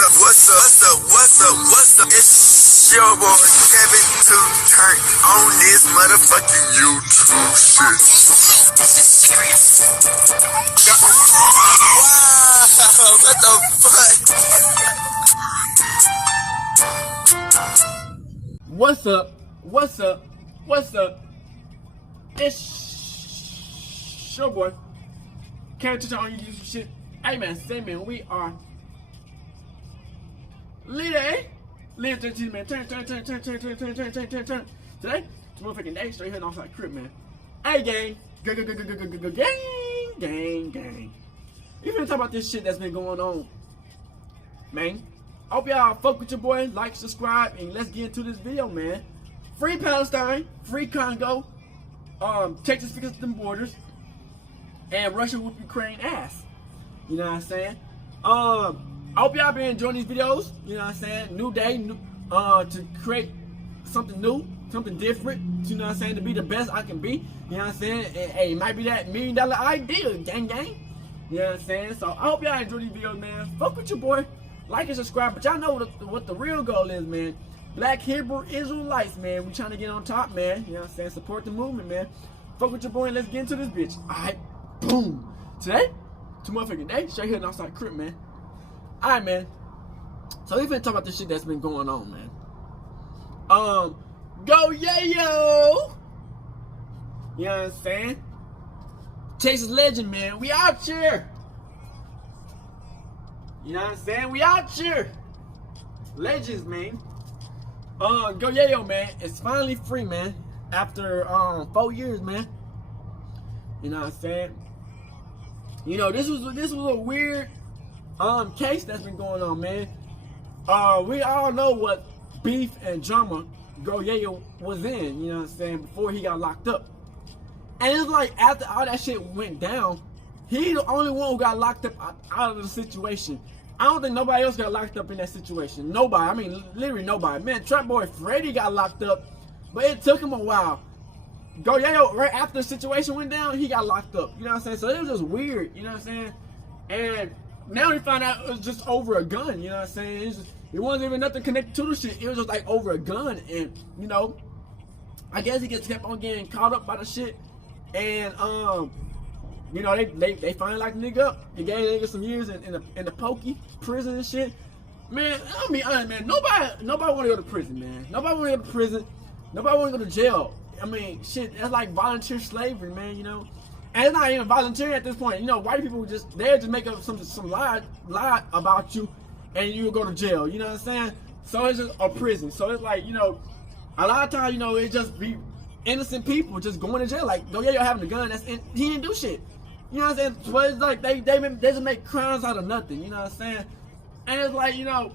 What's up? It's your boy Kevin to Turnt on this motherfucking YouTube shit. This is serious. Wow, what the fuck? What's up? It's your boy Kevin to Turnt on YouTube shit. Hey man, say man, we are Leader 13, man. Turn. Today, it's motherfucking day, straight heading off like crib, man. Hey, gang. Gang. You finna talk about this shit that's been going on, man. I hope y'all fuck with your boy, like, subscribe, and let's get into this video, man. Free Palestine, free Congo, Texas fix them borders, and Russia whoop Ukraine ass. You know what I'm saying? I hope y'all been enjoying these videos. You know what I'm saying? New day, to create something new, something different. You know what I'm saying? To be the best I can be. You know what I'm saying? And, hey, it might be that $1 million idea, gang. You know what I'm saying? So I hope y'all enjoy these videos, man. Fuck with your boy. Like and subscribe. But y'all know what the real goal is, man. Black Hebrew Israelites, man. We trying to get on top, man. You know what I'm saying? Support the movement, man. Fuck with your boy and let's get into this bitch. Alright, boom. Today, two motherfucking day. Straight here and outside crib, man. Alright, man. So we finna talk about this shit that's been going on, man. Go Yayo! You know what I'm saying? Texas legend, man. We out here. You know what I'm saying? We out here. Legends, man. Go Yayo, man. It's finally free, man. After 4 years, man. You know what I'm saying? You know, this was a weird case that's been going on, man. We all know what beef and drama Go Yayo was in, you know what I'm saying, before he got locked up. And it's like after all that shit went down, he the only one who got locked up out of the situation. I don't think nobody else got locked up in that situation. Nobody. I mean, literally nobody. Man, Trap Boy Freddy got locked up, but it took him a while. Go Yayo, right after the situation went down, he got locked up. You know what I'm saying? So it was just weird, you know what I'm saying? And now we find out it was just over a gun, you know what I'm saying? It wasn't even nothing connected to the shit. It was just like over a gun. And, you know, I guess he gets kept on getting caught up by the shit. And, you know, they finally locked the nigga up. They gave the nigga some years in the pokey prison and shit. Man, I'll be honest, man. Nobody want to go to prison, man. Nobody want to go to prison. Nobody want to go to jail. I mean, shit, that's like volunteer slavery, man, you know? And it's not even volunteering at this point. You know, white people they'll just make up some lie about you and you will go to jail. You know what I'm saying? So it's just a prison. So it's like, you know, a lot of times, you know, it just be innocent people just going to jail. Like, Go Yayo having a gun, he didn't do shit. You know what I'm saying? So it's like they just make crimes out of nothing. You know what I'm saying? And it's like, you know,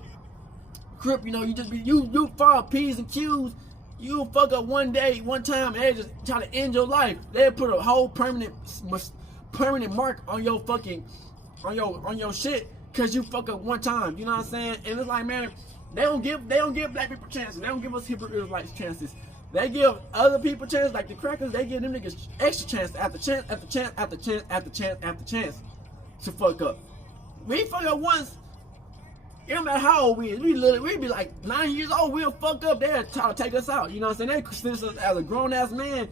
Crip, you know, you fall P's and Q's. You fuck up one day, one time, and they just try to end your life. They put a whole permanent mark on your fucking, on your shit, cause you fuck up one time. You know what I'm saying? And it's like, man, they don't give black people chances. They don't give us Hebrew Israelites chances. They give other people chances, like the crackers. They give them niggas extra chance after chance after chance after chance after chance after chance to fuck up. We fuck up once. It don't matter how old we is. We be like 9 years old. We'll fuck up. They'll try to take us out. You know what I'm saying? They consider us as a grown ass man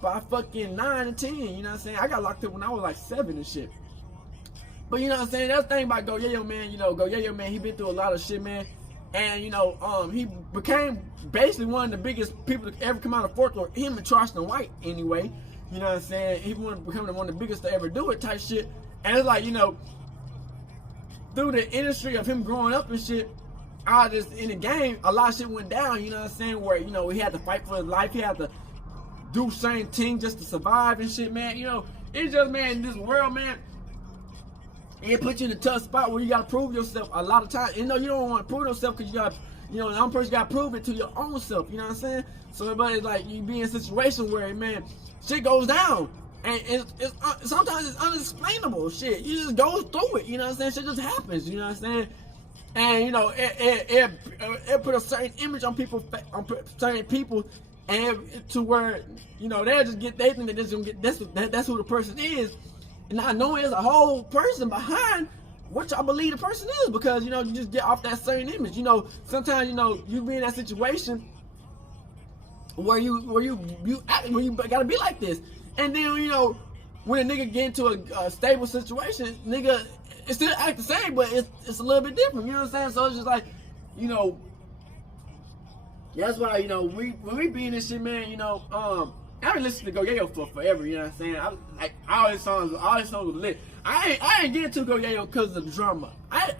by fucking 9 and 10. You know what I'm saying? I got locked up when I was like 7 and shit. But you know what I'm saying? That's the thing about Go Yayo, man. You know, Go Yayo, man, he been through a lot of shit, man. And you know, he became basically one of the biggest people to ever come out of folklore. Him and Charleston White, anyway. You know what I'm saying? He became one of the biggest to ever do it type shit. And it's like, you know, through the industry of him growing up and shit, out of this in the game, a lot of shit went down, you know what I'm saying? Where, you know, he had to fight for his life, he had to do certain things just to survive and shit, man. You know, it's just, man, in this world, man, it puts you in a tough spot where you gotta prove yourself a lot of times. You know, you don't want to prove yourself because you got, you know, the only person gotta prove it to your own self, you know what I'm saying? So everybody's like, you be in a situation where, man, shit goes down. And sometimes it's unexplainable shit. You just go through it, you know what I'm saying? Shit just happens, you know what I'm saying? And you know, it put a certain image on people, certain people, and to where, you know, they think that that's who the person is, and not knowing there's a whole person behind what y'all believe the person is, because, you know, you just get off that certain image. You know, sometimes, you know, you be in that situation where you gotta be like this. And then, you know, when a nigga get into a stable situation, nigga, it still act the same, but it's a little bit different. You know what I'm saying? So it's just like, you know, that's why, you know, when we be in this shit, man, you know, I've been listening to Go Yayo for forever. You know what I'm saying? All his songs was lit. I ain't getting to Go Yayo because of the drama. I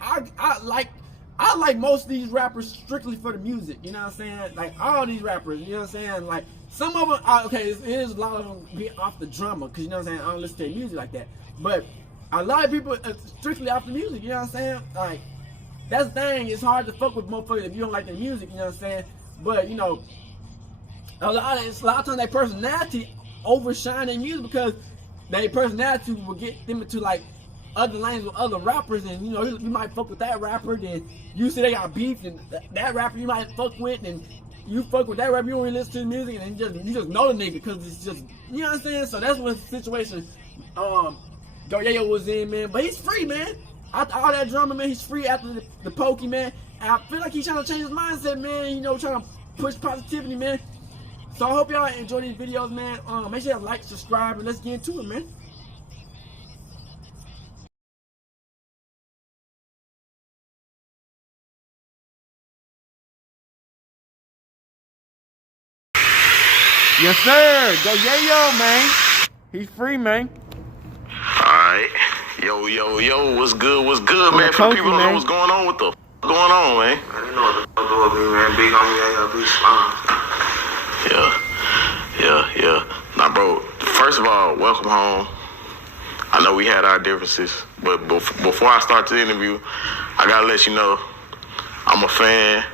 like most of these rappers strictly for the music. You know what I'm saying? Like all these rappers. You know what I'm saying? Like some of them, okay, there's a lot of them be off the drama, because, you know what I'm saying, I don't listen to their music like that. But a lot of people are strictly off the music. You know what I'm saying? Like that's the thing. It's hard to fuck with motherfuckers if you don't like their music. You know what I'm saying? But, you know, a lot of times their personality overshine their music, because their personality will get them into like other lanes with other rappers, and, you know, you might fuck with that rapper, then you see they got beef, and that rapper you might fuck with, and you fuck with that rapper, you don't really listen to the music, and you just know the nigga because it's just, you know what I'm saying? So that's what situation Go Yayo was in, man. But he's free, man. After all that drama, man, he's free after the pokey, man. And I feel like he's trying to change his mindset, man. You know, trying to push positivity, man. So I hope y'all enjoy these videos, man. Make sure you like, subscribe, and let's get into it, man. Yes, sir. Go Yayo, man. He's free, man. Alright. Yo, what's good, man? For people don't know what's going on, what the f going on, man? I didn't know what the fuck going on, man. Big homie, Yayo, be slime. Yeah. Now, bro, first of all, welcome home. I know we had our differences, but before I start the interview, I gotta let you know I'm a fan.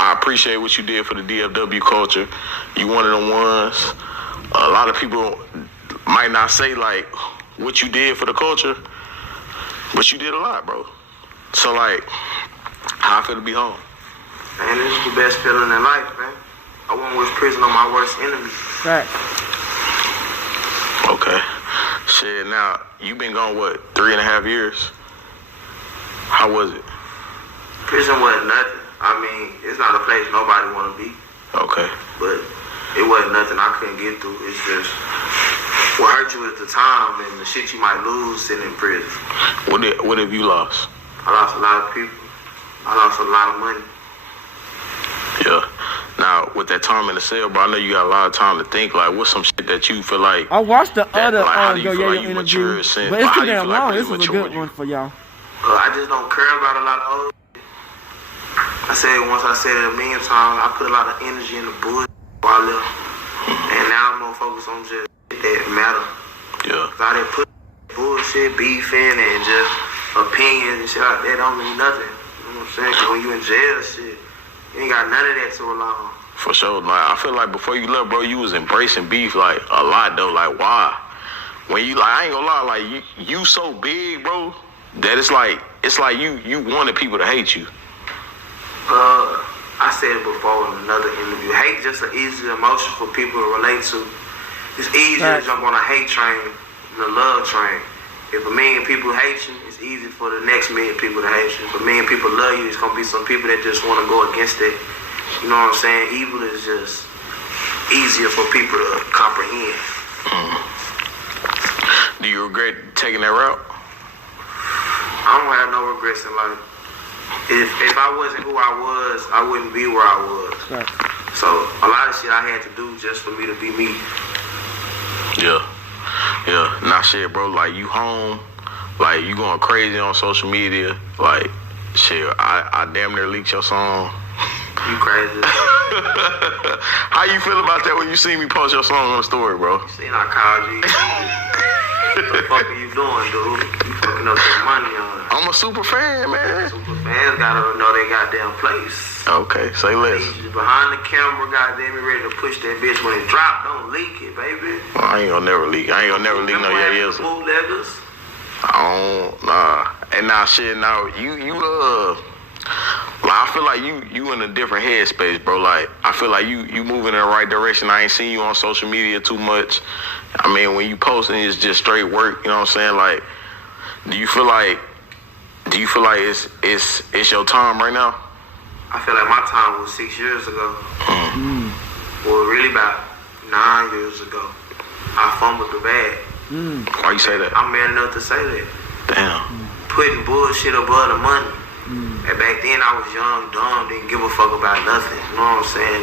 I appreciate what you did for the DFW culture. You one of the ones. A lot of people might not say like what you did for the culture, but you did a lot, bro. So like, how I feel to be home? Man, this is the best feeling in life, man. I won't wish prison on my worst enemy. Right. Okay. Shit, now, you been gone, what, 3.5 years? How was it? Prison wasn't nothing. I mean, it's not a place nobody want to be. Okay. But it wasn't nothing I couldn't get through. It's just what hurt you at the time and the shit you might lose sitting in prison. What have you lost? I lost a lot of people. I lost a lot of money. Yeah. Now, with that time in the cell, bro, I know you got a lot of time to think. Like, what's some shit that you feel like... I watched the other Go Yayo interview, but it's too damn long. This is a good one for y'all. I just don't care about a lot of old shit. I said it once, I said it a million times. I put a lot of energy in the bullshit before I left. And now I'm more focused on just shit that matter. Yeah. I didn't put bullshit, beefing, and just opinions and shit like that don't mean nothing. You know what I'm saying? Cause when you in jail, shit, you ain't got none of that so long. For sure. Like, I feel like before you left, bro, you was embracing beef like a lot though. Like, why? When you like, I ain't gonna lie, like you so big, bro, that it's like you wanted people to hate you. I said it before in another interview. Hate just an easy emotion for people to relate to. It's easier to jump on a hate train than a love train. If a million people hate you, it's easy for the next million people to hate you. If a million people love you, it's gonna be some people that just want to go against it. You know what I'm saying? Evil is just easier for people to comprehend. Do you regret taking that route? I don't have no regrets in life. If I wasn't who I was, I wouldn't be where I was. Right. So a lot of shit I had to do just for me to be me. Yeah. Nah, shit, bro. Like, you home, like, you going crazy on social media. Like, shit, I damn near leaked your song. You crazy. How you feel about that when you see me post your song on the story, bro? You seen I called you. What the fuck are you doing, dude? You fucking up your money on it. I'm a super fan, man. Super fans gotta know they goddamn place. Okay, say less. Behind the camera, goddamn, me ready to push that bitch when it drop. Don't leak it, baby. Well, I ain't gonna never leak. I ain't gonna never leak no Yayos. Bootleggers. Nah. And now, shit, now, like, I feel like you in a different headspace, bro. Like, I feel like you moving in the right direction. I ain't seen you on social media too much. I mean, when you posting, it's just straight work. You know what I'm saying? Like, do you feel like Do you feel like it's your time right now? I feel like my time was 6 years ago. Well, really about 9 years ago. I fumbled the bag. Why you say that? I'm man enough to say that. Damn. Putting bullshit above the money. And back then I was young, dumb, didn't give a fuck about nothing. You know what I'm saying?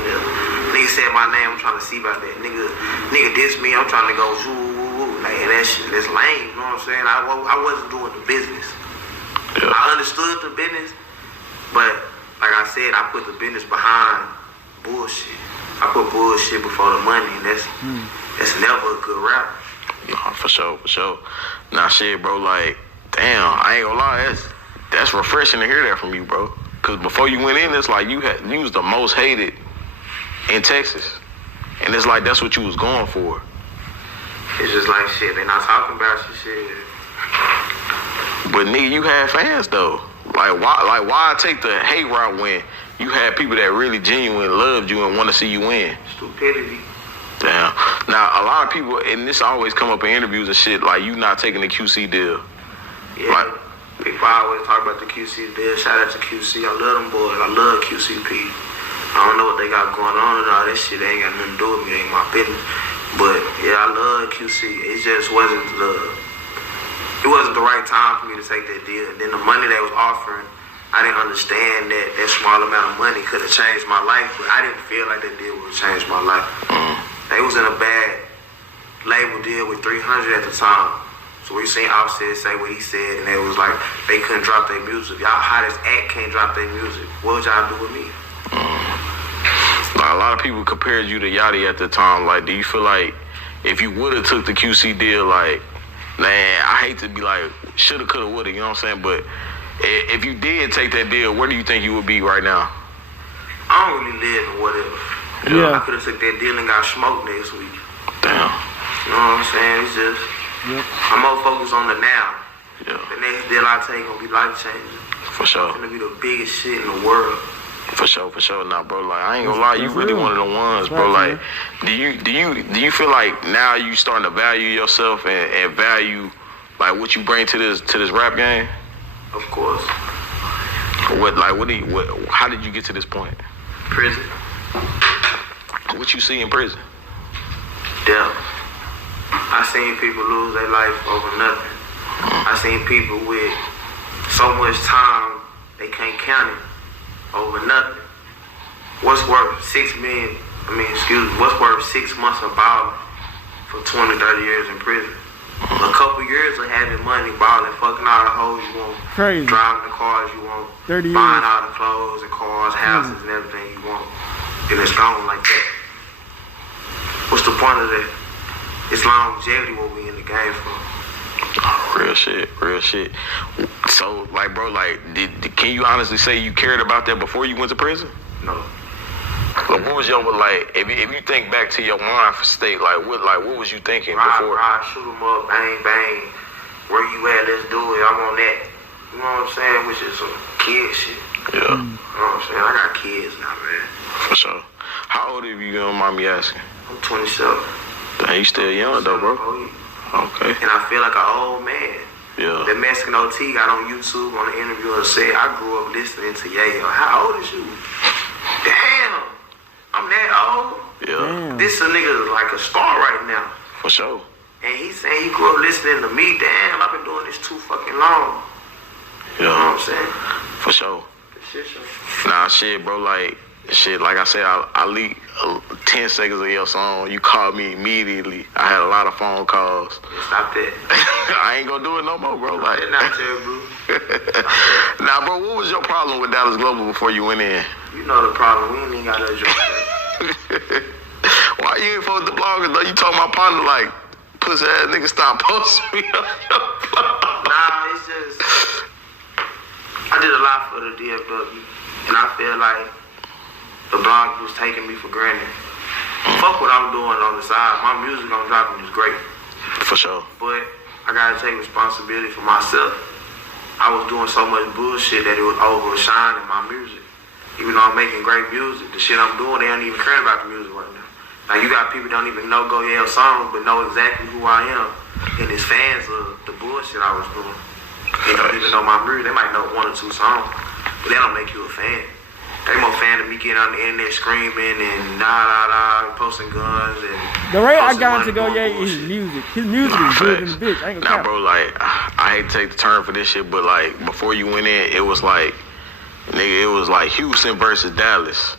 Nigga said my name, I'm trying to see about that. Nigga diss me, I'm trying to go woo. Like, that shit, that's lame. You know what I'm saying? I wasn't doing the business. Yeah. I understood the business, but like I said, I put the business behind bullshit. I put bullshit before the money, and that's never a good rap. Nah, for sure. Nah, shit, bro, like, damn, I ain't gonna lie, that's refreshing to hear that from you, bro. Cause before you went in, it's like you was the most hated in Texas. And it's like that's what you was going for. It's just like shit, they not talking about shit. But nigga, you had fans though. Why take the hate route when you had people that really genuinely loved you and want to see you win? Stupidity. Damn. Now a lot of people, and this always come up in interviews and shit, like you not taking the QC deal. Yeah. Like, people always talk about the QC deal. Shout out to QC. I love them boys. I love QCP. I don't know what they got going on and all that shit. They ain't got nothing to do with me. It ain't my business. But yeah, I love QC. It just wasn't the right time for me to take that deal. And then the money they was offering, I didn't understand that small amount of money could have changed my life. But I didn't feel like that deal would change my life. They was in a bad label deal with 300 at the time. So we seen Afta say what he said, and they was like, they couldn't drop their music. Y'all hottest act can't drop their music. What would y'all do with me? Like, a lot of people compared you to Yachty at the time. Like, do you feel like if you would have took the QC deal, like, man, I hate to be like, shoulda, coulda, woulda, you know what I'm saying? But if you did take that deal, where do you think you would be right now? I don't really live in whatever. Yeah. I could have took that deal and got smoked next week. Damn. You know what I'm saying? It's just, I'm more focused on the now. Yeah. The next deal I take gonna be life changing. For sure. It's gonna be the biggest shit in the world. For sure. Nah, bro, like, I ain't gonna lie, you really one of the ones, bro. Like, do you feel like now you starting to value yourself and value like what you bring to this rap game? Of course. How did you get to this point? Prison. What you see in prison? Death. I seen people lose their life over nothing. I seen people with so much time they can't count it over nothing. What's worth 6 what's worth 6 months of balling for 20, 30 years in prison? A couple years of having money, balling, fucking all the hoes you want, crazy, driving the cars you want, 30 years, buying all the clothes and cars, houses, and everything you want. And it's gone like that. What's the point of that? It's longevity what we in the game for. Real shit. So, like, bro, like, can you honestly say you cared about that before you went to prison? No. Like, what was your, like, if you think back to your mind for state, what was you thinking before? Ride, shoot 'em up, bang, bang. Where you at? Let's do it. I'm on that. You know what I'm saying? Which is some kid shit. Yeah. You know what I'm saying? I got kids now, man. For sure. How old are you, don't mind me asking? I'm 27. Dang, you still young, though, bro. Okay. And I feel like an old man. Yeah. The Mexican OT got on YouTube on the interview and said, I grew up listening to Yayo. How old is you? Damn. I'm that old. Yeah. Damn. This a nigga like a star right now. For sure. And he saying he grew up listening to me. Damn, I've been doing this too fucking long. Yeah. You know what I'm saying? For sure. Shit, Nah, shit, bro, like I said, I leaked 10 seconds of your song. You called me immediately. I had a lot of phone calls. Stop that. I ain't gonna do it no more, bro. Like, not there, bro. Nah, bro, what was your problem with Dallas Global before you went in? You know the problem. We ain't even got no joke. Why you ain't supposed to bloggers though? You told my partner like, pussy ass nigga, stop posting me on your blog. Nah, it's just I did a lot for the DFW, and I feel like the blog was taking me for granted. Fuck what I'm doing on the side. My music I'm dropping is great. For sure. But I gotta take responsibility for myself. I was doing so much bullshit that it was overshining my music. Even though I'm making great music, the shit I'm doing, they don't even care about the music right now. Now you got people that don't even know Go Yale songs, but know exactly who I am, and is fans of the bullshit I was doing. They don't even know my music. They might know 1 or 2 songs, but they don't make you a fan. They more fan of me getting on the internet screaming and posting guns and. The way I got into Go Yayo is his music. His music is good in the bitch. I ain't gonna bro, like I hate to take the turn for this shit, but like before you went in, it was like, nigga, it was like Houston versus Dallas.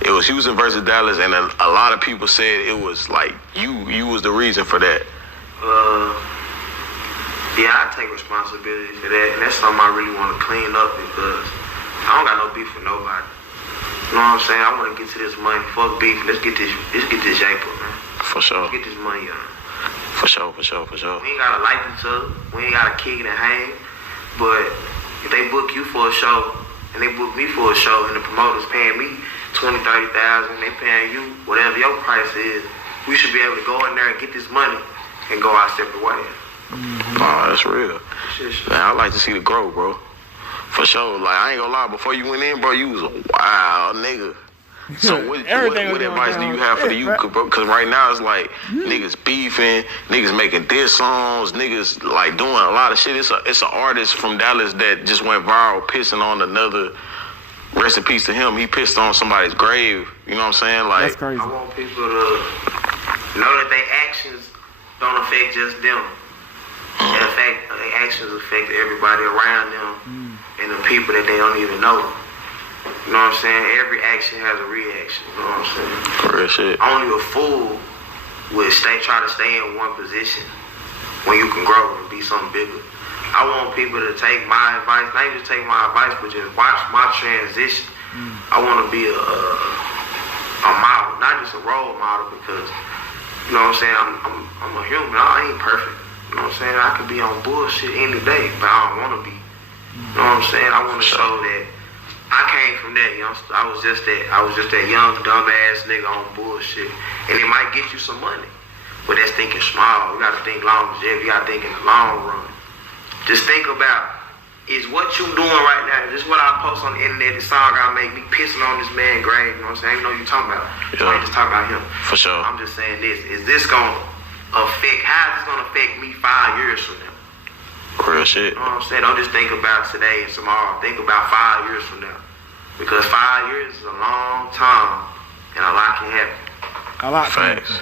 It was Houston versus Dallas, and a lot of people said it was like you was the reason for that. Yeah, I take responsibility for that, and that's something I really want to clean up because I don't got no beef with nobody. You know what I'm saying? I want to get to this money. Fuck beef. Let's get this Yapo, man. For sure. Let's get this money on. For sure. We ain't gotta like each other. We ain't gotta kick it and hang. But if they book you for a show and they book me for a show and the promoter's paying me $20,000, $30,000, they paying you whatever your price is, we should be able to go in there and get this money and go our separate ways. Oh, that's real. Man, I like to see the growth, bro. For sure. Like, I ain't gonna lie, before you went in, bro, you was a wild nigga. So what advice do you have for the youth? Because right now it's like niggas beefing, niggas making diss songs, niggas like doing a lot of shit. It's an artist from Dallas that just went viral pissing on another. Rest in peace to him. He pissed on somebody's grave. You know what I'm saying? Like, that's crazy. I want people to know that their actions don't affect just them. In fact, their actions affect everybody around them and the people that they don't even know. You know what I'm saying? Every action has a reaction. You know what I'm saying? Real shit. Only a fool would try to stay in one position when you can grow and be something bigger. I want people to take my advice, not even just take my advice, but just watch my transition. I want to be a model, not just a role model, because you know what I'm saying. I'm a human. I ain't perfect. You know what I'm saying? I could be on bullshit any day, but I don't want to be. You know what I'm saying? I want to show that I came from that. You know, I was just that young dumbass nigga on bullshit, and it might get you some money, but that's thinking small. You got to think longevity. You got to think in the long run. Just think about, is what you doing right now, this is what I post on the internet, this song I make, me pissing on this man grave, you know what I'm saying? I even know what you're talking about. So I ain't just talking about him. For sure. I'm just saying this, is this going to affect, how is this going to affect me 5 years from now? Real shit. You know what I'm saying? Don't just think about today and tomorrow. Think about 5 years from now. Because 5 years is a long time, and a lot can happen. A lot. Facts.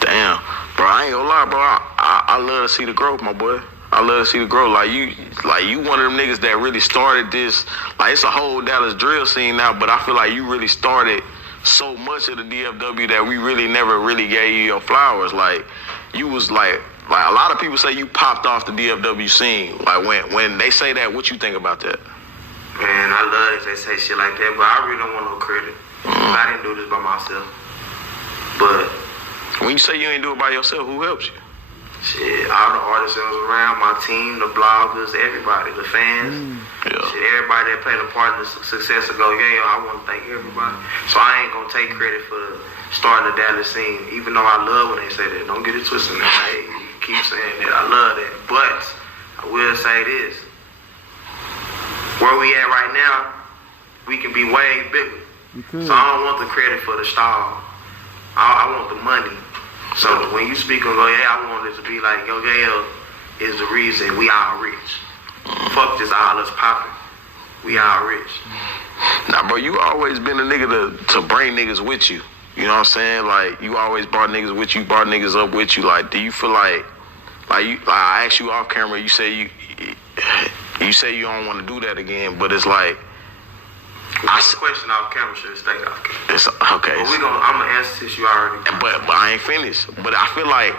Damn. Bro, I ain't gonna lie, bro. I love to see the growth, my boy. I love to see the growth. Like you one of them niggas that really started this. Like, it's a whole Dallas drill scene now, but I feel like you really started so much of the DFW that we really never really gave you your flowers. Like, you was like a lot of people say you popped off the DFW scene. Like, when they say that, what you think about that? Man, I love it if they say shit like that, but I really don't want no credit. I didn't do this by myself. But when you say you ain't do it by yourself, who helps you? Shit, all the artists that was around, my team, the bloggers, everybody, the fans, shit, everybody that played a part in the success of Go Yayo, I want to thank everybody. So I ain't gonna take credit for starting the Dallas scene, even though I love when they say that. Don't get it twisted. Hey, keep saying that. I love that. But I will say this: where we at right now, we can be way bigger. So I don't want the credit for the stall. I want the money. So when you speak on Go Yayo, I want it to be like, Go Yayo is the reason we all rich. Fuck this all us popping. We all rich. Nah, bro, you always been a nigga to bring niggas with you. You know what I'm saying? Like, you always brought niggas with you, brought niggas up with you. Like, do you feel like I asked you off camera, you say you don't want to do that again, but it's like, the question off camera should stay off camera. It's okay. But I'm gonna answer this, you already. But I ain't finished. But I feel like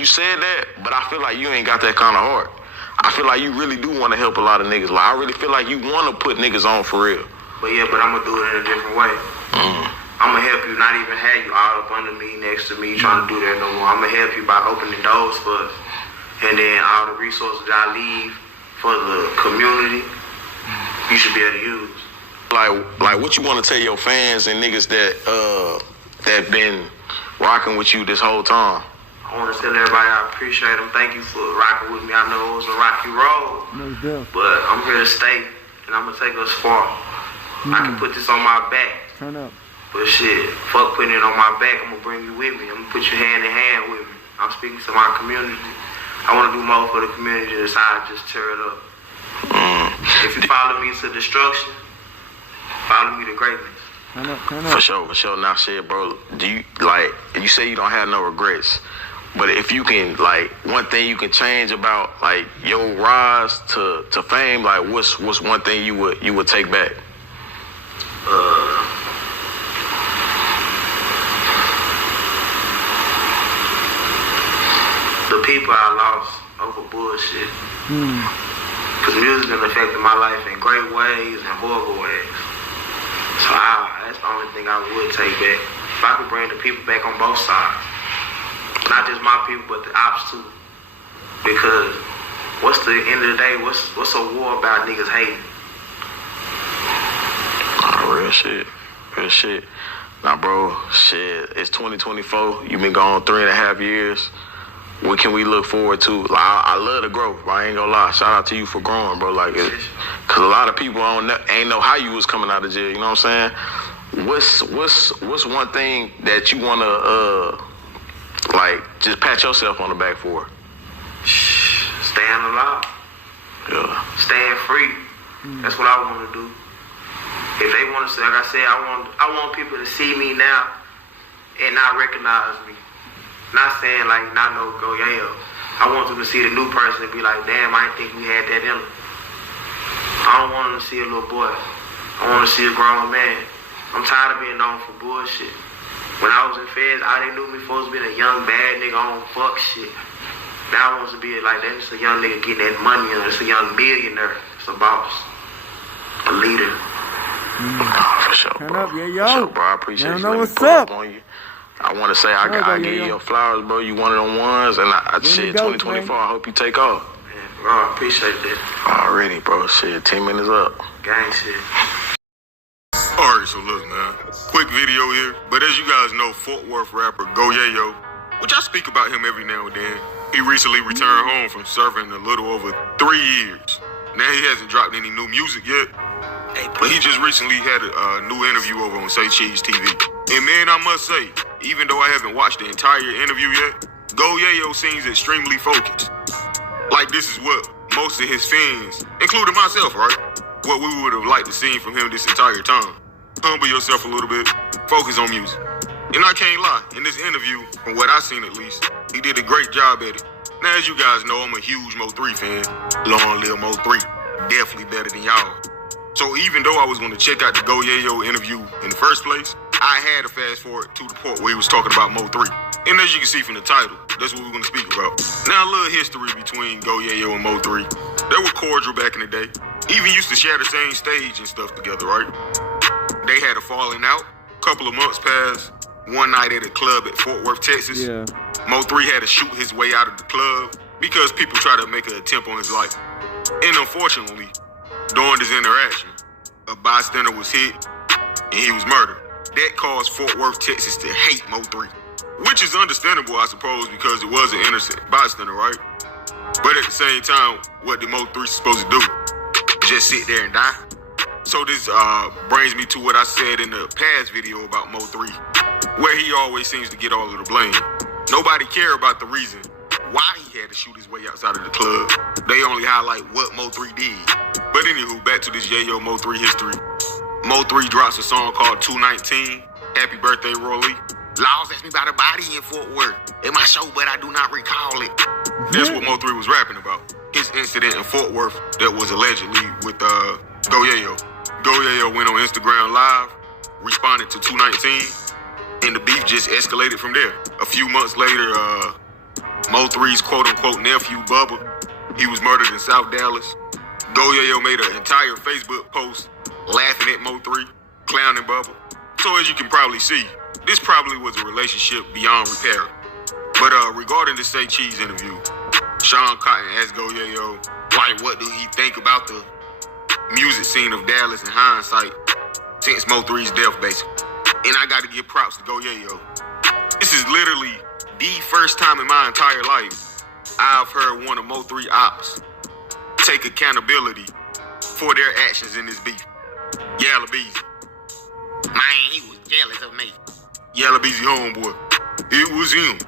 you said that, but I feel like you ain't got that kind of heart. I feel like you really do want to help a lot of niggas. Like, I really feel like you want to put niggas on for real. But I'm gonna do it in a different way. I'm gonna help you, not even have you all up under me, next to me, trying to do that no more. I'm gonna help you by opening doors for us, and then all the resources that I leave for the community, you should be able to use. Like what you want to tell your fans and niggas that been rocking with you this whole time? I want to tell everybody I appreciate them. Thank you for rocking with me. I know it was a rocky road, but I'm here to stay, and I'm gonna take us far. I can put this on my back. Turn up. But shit, fuck putting it on my back. I'm gonna bring you with me. I'm gonna put you hand in hand with me. I'm speaking to my community. I want to do more for the community besides just tear it up. If you follow me to destruction, follow me to greatness. For sure. Now, shit, bro. Do you you say you don't have no regrets, but if you can, one thing you can change about your rise to fame, what's one thing you would take back? The people I lost over bullshit. Because music has affected my life in great ways and horrible ways. So that's the only thing I would take back. If I could bring the people back on both sides. Not just my people, but the ops too. Because what's the end of the day, what's a war about niggas hating? Real shit. Now, bro, shit, it's 2024. You've been gone 3.5 years. What can we look forward to? I love the growth. I ain't gonna lie. Shout out to you for growing, bro. Cause a lot of people ain't know how you was coming out of jail. You know what I'm saying? What's one thing that you wanna just pat yourself on the back for? Staying alive. Yeah. Staying free. That's what I want to do. If they want to say, like I said, I want people to see me now and not recognize me. Not saying not no go Yayo. I want them to see the new person and be like, damn, I didn't think we had that in them. I don't want them to see a little boy. I want to see a grown man. I'm tired of being known for bullshit. When I was in feds, all they knew me for was being a young bad nigga on fuck shit. Now I want to be like that. It's a young nigga getting that money on. It's a young millionaire. It's a boss. A leader. For sure, bro. Turn up, Yayo. For sure, bro. I appreciate you. Know what's up on you. I want to say I give you your flowers, bro. You one of them ones, and shit, 2024. Man. I hope you take off. Yeah, bro, I appreciate that. Already, bro. Shit, 10 minutes up. Gang shit. Alright, so look, man. Quick video here. But as you guys know, Fort Worth rapper Go Yayo, which I speak about him every now and then, he recently returned home from serving a little over 3 years. Now he hasn't dropped any new music yet, but he just recently had a new interview over on Sett TV. And man, I must say, even though I haven't watched the entire interview yet, Go Yayo seems extremely focused. Like this is what most of his fans, including myself, right? What we would have liked to see from him this entire time. Humble yourself a little bit, focus on music. And I can't lie, in this interview, from what I've seen at least, he did a great job at it. Now as you guys know, I'm a huge Mo3 fan. Long live Mo3, definitely better than y'all. So even though I was going to check out the Go Yayo interview in the first place, I had to fast forward to the part where he was talking about Mo3. And as you can see from the title, that's what we're going to speak about. Now, a little history between Go Yayo and Mo3. They were cordial back in the day. Even used to share the same stage and stuff together, right? They had a falling out. Couple of months passed. One night at a club at Fort Worth, Texas. Yeah. Mo3 had to shoot his way out of the club because people tried to make an attempt on his life. And unfortunately, during this interaction, a bystander was hit and he was murdered. That caused Fort Worth, Texas to hate Mo3. Which is understandable, I suppose, because it was an innocent bystander, right? But at the same time, what did Mo3 supposed to do? Just sit there and die? So this brings me to what I said in the past video about Mo3, where he always seems to get all of the blame. Nobody care about the reason why he had to shoot his way outside of the club. They only highlight what Mo3 did. But anywho, back to this Yayo Mo3 history. Mo3 drops a song called 219, Happy Birthday, Rolly. Laws asked me about a body in Fort Worth. In my show, but I do not recall it. That's what Mo3 was rapping about. His incident in Fort Worth that was allegedly with Go Yayo. Go Yayo went on Instagram Live, responded to 219, and the beef just escalated from there. A few months later, Mo3's quote-unquote nephew, Bubba, he was murdered in South Dallas. Go Yayo made an entire Facebook post laughing at Mo3, clowning Bubba. So as you can probably see, this probably was a relationship beyond repair. But regarding the Say Cheese interview, Sean Cotton asked Go Yayo, what do he think about the music scene of Dallas in hindsight since Mo3's death, basically. And I gotta give props to Go Yayo. This is literally the first time in my entire life I've heard one of Mo3 ops take accountability for their actions in this beef. Yalla Beezy. Man, he was jealous of me. Yalla Beezy homeboy. It was him.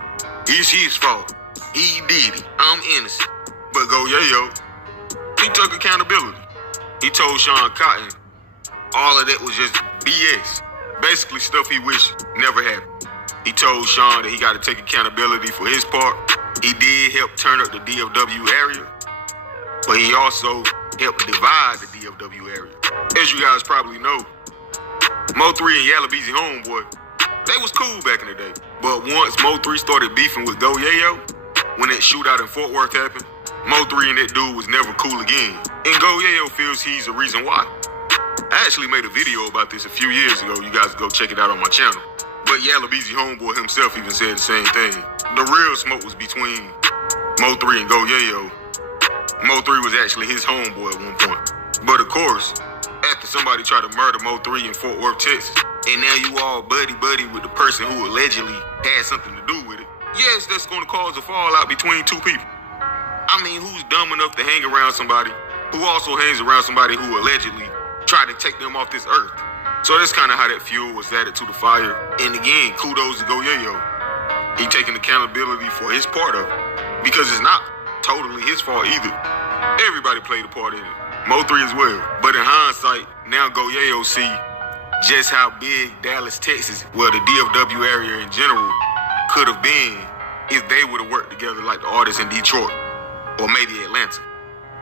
It's his fault. He did it. I'm innocent. But Go Yayo, he took accountability. He told Sean Cotton all of that was just BS. Basically stuff he wished never happened. He told Sean that he got to take accountability for his part. He did help turn up the DFW area, but he also helped divide the DFW area. As you guys probably know, Mo3 and Yalabeezy homeboy, they was cool back in the day. But once Mo3 started beefing with Go Yayo, when that shootout in Fort Worth happened, Mo3 and that dude was never cool again. And Go Yayo feels he's the reason why. I actually made a video about this a few years ago. You guys go check it out on my channel. But Yalabeezy homeboy himself even said the same thing. The real smoke was between Mo3 and Go Yayo. Mo3 was actually his homeboy at one point. But of course, after somebody tried to murder Mo3 in Fort Worth, Texas, and now you all buddy-buddy with the person who allegedly had something to do with it, yes, that's going to cause a fallout between two people. I mean, who's dumb enough to hang around somebody who also hangs around somebody who allegedly tried to take them off this earth? So that's kind of how that fuel was added to the fire. And again, kudos to Go Yayo. He taking accountability for his part of it, because it's not totally his fault either. Everybody played a part in it. Mo3 as well. But in hindsight, now Go Yayo see just how big Dallas, Texas, well, the DFW area in general, could have been if they would have worked together like the artists in Detroit or maybe Atlanta.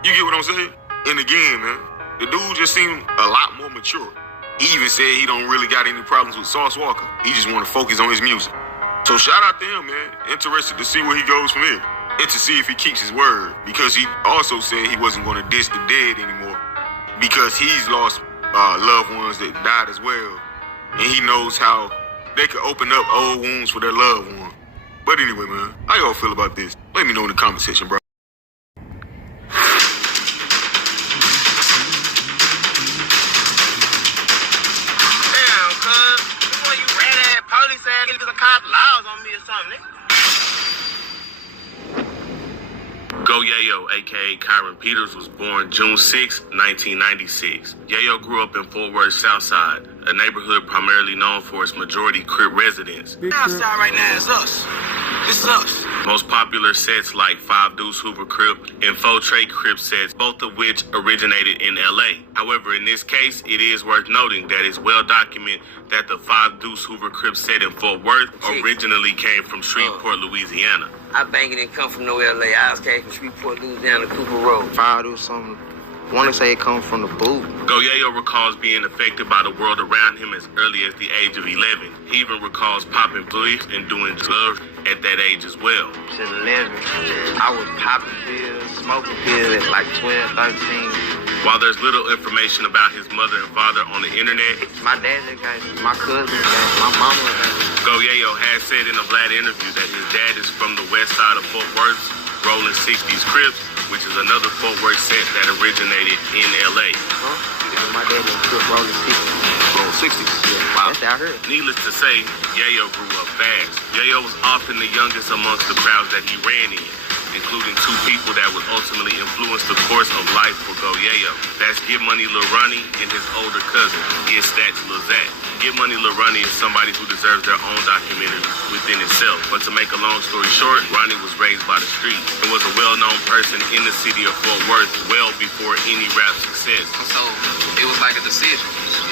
You get what I'm saying? And again, man, the dude just seemed a lot more mature. He even said he don't really got any problems with Sauce Walker. He just want to focus on his music. So shout out to him, man. Interested to see where he goes from here. And to see if he keeps his word. Because he also said he wasn't going to diss the dead anymore. Because he's lost loved ones that died as well. And he knows how they could open up old wounds for their loved one. But anyway, man, how y'all feel about this? Let me know in the comment section, bro. Go Yayo, aka Kyron Peters, was born June 6, 1996. Yayo grew up in Fort Worth Southside, a neighborhood primarily known for its majority Crip residents. Outside right now is us. This is us. Most popular sets like 5 Deuce Hoover Crip and 4 Trey Crip sets, both of which originated in LA. However, in this case, it is worth noting that it's well documented that the 5 Deuce Hoover Crip set in Fort Worth originally came from Shreveport, Louisiana. I think it didn't come from no LA. I came from Shreveport, Louisiana, Cooper Road. Fired or something. Want to say it comes from the boot. Go Yayo recalls being affected by the world around him as early as the age of 11. He even recalls popping pills and doing drugs at that age as well. Since 11, I was popping pills, smoking pills at like 12, 13. While there's little information about his mother and father on the internet, My dad got it, my cousin got it, my mama got it. Go Yayo has said in a Vlad interview that his dad is from the west side of Fort Worth, rolling 60s Crips, which is another Fort Worth set that originated in LA. My dad was good rolling 60s. Roll 60s. Yeah, Wow. that's what I heard. Needless to say, Yayo grew up fast. Yayo was often the youngest amongst the crowds that he ran in, including 2 people that would ultimately influence the course of life for Go Yayo. That's Get Money Lil Ronnie and his older cousin, Get Stats Lil Zach. Get Money Lil Ronnie is somebody who deserves their own documentary within itself. But to make a long story short, Ronnie was raised by the streets and was a well-known person in the city of Fort Worth well before any rap success. So it was like a decision.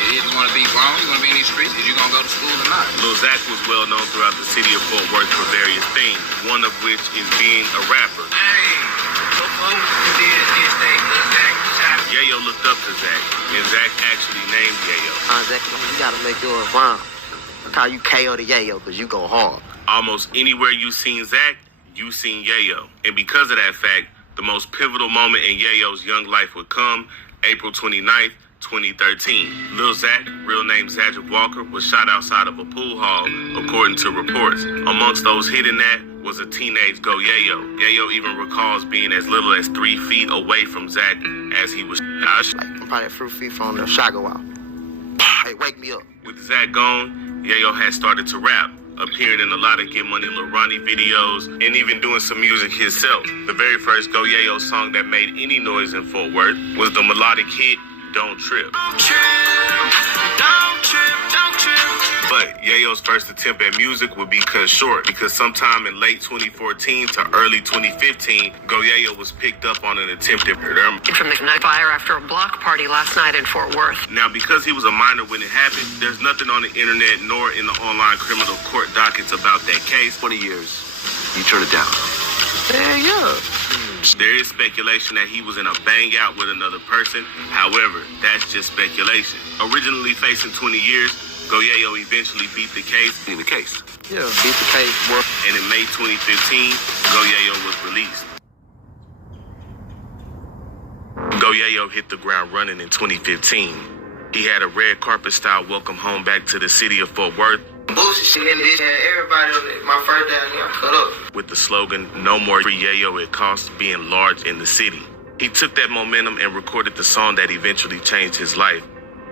If you want to be grown, you want to be in these streets, is you going to go to school or not? Lil Zach was well known throughout the city of Fort Worth for various things, one of which is being a rapper. Yayo looked up to Zach, and Zach actually named Yayo. Zach, you gotta make yours rhyme. I call you KO the Yayo, because you go hard. Almost anywhere you seen Zach, you seen Yayo. And because of that fact, the most pivotal moment in Yayo's young life would come April 29th, 2013. Lil Zach, real name Zadrick Walker, was shot outside of a pool hall, according to reports. Amongst those hit in that was a teenage Go Yayo. Yayo even recalls being as little as 3 feet away from Zach as he was shot. I'm probably a few feet from the Shago out. Hey, wake me up. With Zach gone, Yayo had started to rap, appearing in a lot of Get Money Lil Ronnie videos, and even doing some music himself. The very first Go Yayo song that made any noise in Fort Worth was the melodic hit, Don't Trip. Don't trip, don't trip, don't trip. But But Yayo's first attempt at music would be cut short because sometime in late 2014 to early 2015, Go Yayo was picked up on an attempted murder. From the night fire after a block party last night in Fort Worth. Now, because he was a minor when it happened, there's nothing on the internet nor in the online criminal court dockets about that case. 20 years, you turn it down. Yeah. There is speculation that he was in a bang out with another person. However, that's just speculation. Originally facing 20 years, Go Yayo eventually beat the case. Yeah, beat the case. And in May 2015, Go Yayo was released. Go Yayo hit the ground running in 2015. He had a red carpet style welcome home back to the city of Fort Worth. Bullshit and this and everybody on my first day here, I cut up. With the slogan, "No more free Yayo at cost," being large in the city. He took that momentum and recorded the song that eventually changed his life,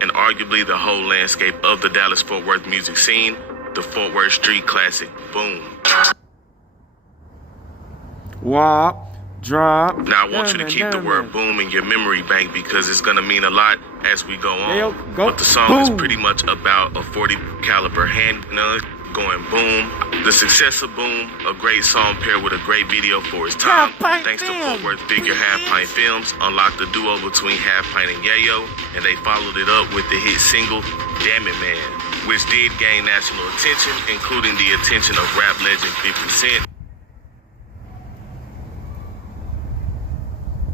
and arguably the whole landscape of the Dallas-Fort Worth music scene, the Fort Worth street classic, Boom. Wop. Drop. Now I want you to keep the word boom in your memory bank because it's gonna mean a lot as we go on. But the song is pretty much about a 40 caliber handgun going boom. The success of Boom, a great song paired with a great video for its time. Thanks to Fort Worth figure Half Pint Films, unlocked the duo between Half Pint and Yayo, and they followed it up with the hit single Damn It Man, which did gain national attention, including the attention of rap legend 50 Cent.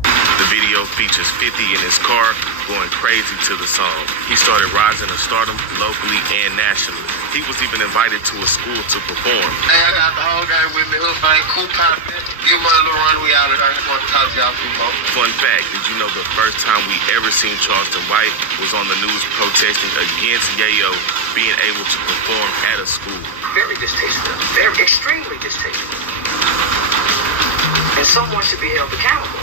The video features 50 in his car going crazy to the song. He started rising to stardom locally and nationally. He was even invited to a school to perform. Hey, I got the whole game with me. Hook thing, cool kind of bitch. Give me a little run. We out of here. I just want to talk to y'all people. Fun fact, did you know the first time we ever seen Charleston White was on the news protesting against Yayo being able to perform at a school? Very distasteful. Very extremely distasteful. And someone should be held accountable.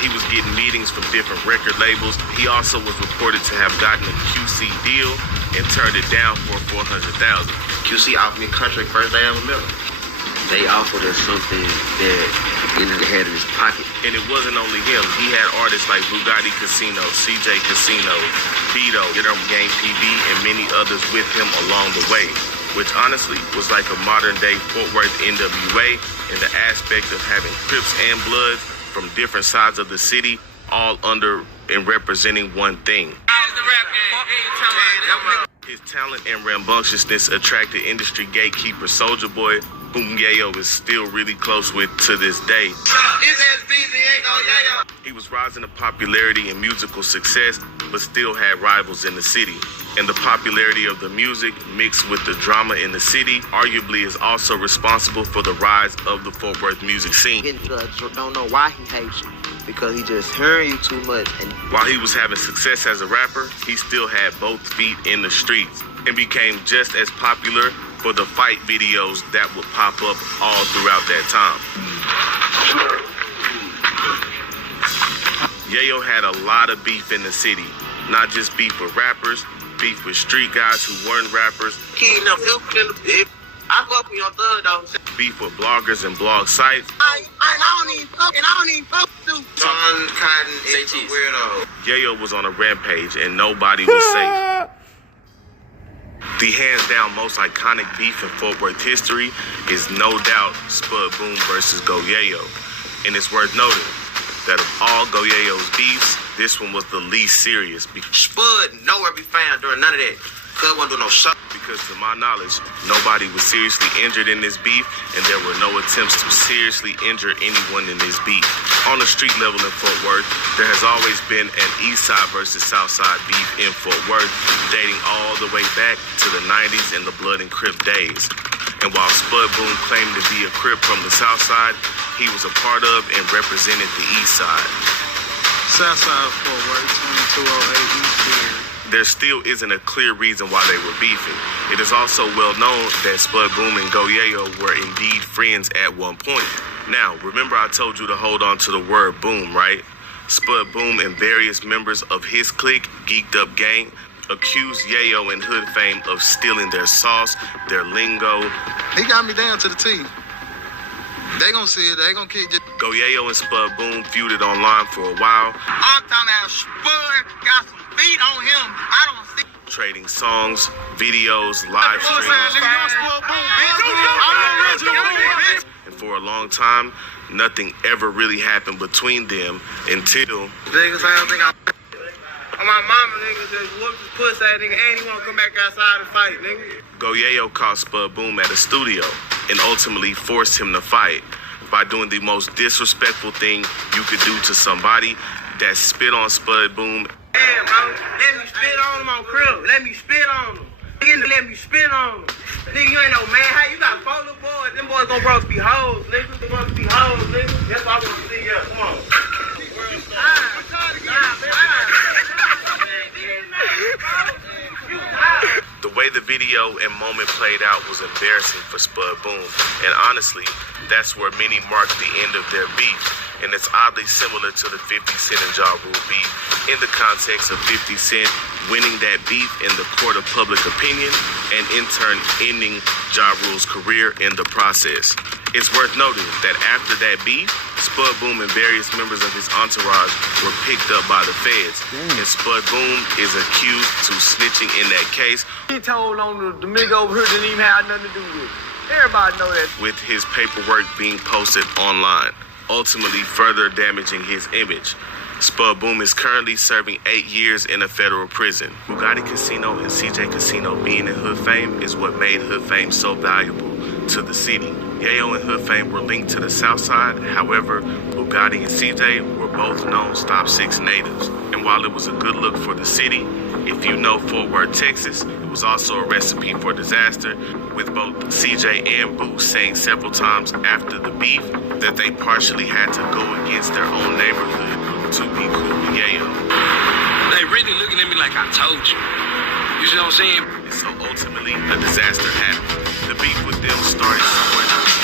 He was getting meetings from different record labels. He also was reported to have gotten a QC deal and turned it down for $400,000. QC offered me a contract first day I'm a middle. They offered us something that he had in his pocket. And it wasn't only him. He had artists like Bugatti Casino, CJ Casino, Vito, Game TV, and many others with him along the way, which honestly was like a modern day Fort Worth NWA in the aspect of having Crips and Bloods from different sides of the city, all under and representing one thing. His talent and rambunctiousness attracted industry gatekeeper Soulja Boy, whom Yayo is still really close with to this day. He was rising to popularity and musical success, but still had rivals in the city. And the popularity of the music mixed with the drama in the city arguably is also responsible for the rise of the Fort Worth music scene. Don't know why he hates you, because he just hearing you too much. And while he was having success as a rapper, he still had both feet in the streets and became just as popular for the fight videos that would pop up all throughout that time. Yayo had a lot of beef in the city, not just beef with rappers, beef with street guys who weren't rappers, beef with bloggers and blog sites. I don't even fuck to. John Cotton is a weirdo. Yayo was on a rampage and nobody was safe. The hands down most iconic beef in Fort Worth history is no doubt Spud Boom versus Go Yayo. And it's worth noting that of all Go Yayo's beefs, this one was the least serious. Spud nowhere be found during none of that. Cuz wasn't do no shot. Because to my knowledge, nobody was seriously injured in this beef, and there were no attempts to seriously injure anyone in this beef. On the street level in Fort Worth, there has always been an East Side versus South Side beef in Fort Worth, dating all the way back to the 90s and the Blood and Crip days. And while Spud Boom claimed to be a Crip from the South Side, he was a part of and represented the East Side. South Side of Fort Worth, 2208 East here. There still isn't a clear reason why they were beefing. It is also well known that Spud Boom and Go Yayo were indeed friends at one point. Now, remember I told you to hold on to the word boom, right? Spud Boom and various members of his clique, Geeked Up Gang, accused Yayo and Hood Fame of stealing their sauce, their lingo. He got me down to the T. They gonna see it. They gonna keep just. Go Yayo and Spud Boom feuded online for a while. I'm talking about Spud got some feet on him. I don't see. trading songs, videos, live streams. And for a long time, nothing ever really happened between them until Niggas, I don't think my mama, nigga, just whooped his pussy at nigga, and he wanna come back outside and fight, nigga. Yayo caught Spud Boom at a studio and ultimately forced him to fight by doing the most disrespectful thing you could do to somebody that spit on Spud Boom. Damn, bro, let me spit on him on crib. Let me spit on him. Nigga, let me spit on him. Nigga, you ain't no man. How you got 4 little boys? Them boys gonna broke be hoes, nigga. Them boys be hoes, nigga. That's what I want to see here. Come on. The way the video and moment played out was embarrassing for Spud Boom, and honestly, that's where many marked the end of their beef, and it's oddly similar to the 50 Cent and Ja Rule beef in the context of 50 Cent winning that beef in the court of public opinion and in turn ending Ja Rule's career in the process. It's worth noting that after that beef, Spud Boom and various members of his entourage were picked up by the feds, and Spud Boom is accused to snitching in that case. He told on the nigga over here didn't even have nothing to do with it. Everybody know that. With his paperwork being posted online, ultimately further damaging his image. Spud Boom is currently serving 8 years in a federal prison. Bugatti Casino and CJ Casino being in Hood Fame is what made Hood Fame so valuable to the city. Yayo and Hood Fame were linked to the South Side. However, Bugatti and CJ were both known Stop 6 natives. And while it was a good look for the city, if you know Fort Worth, Texas, it was also a recipe for disaster, with both CJ and Boo saying several times after the beef that they partially had to go against their own neighborhood to be cool with Yayo. They really looking at me like I told you. You see what I'm saying? And so ultimately, a disaster happened. The beef with them started somewhere else.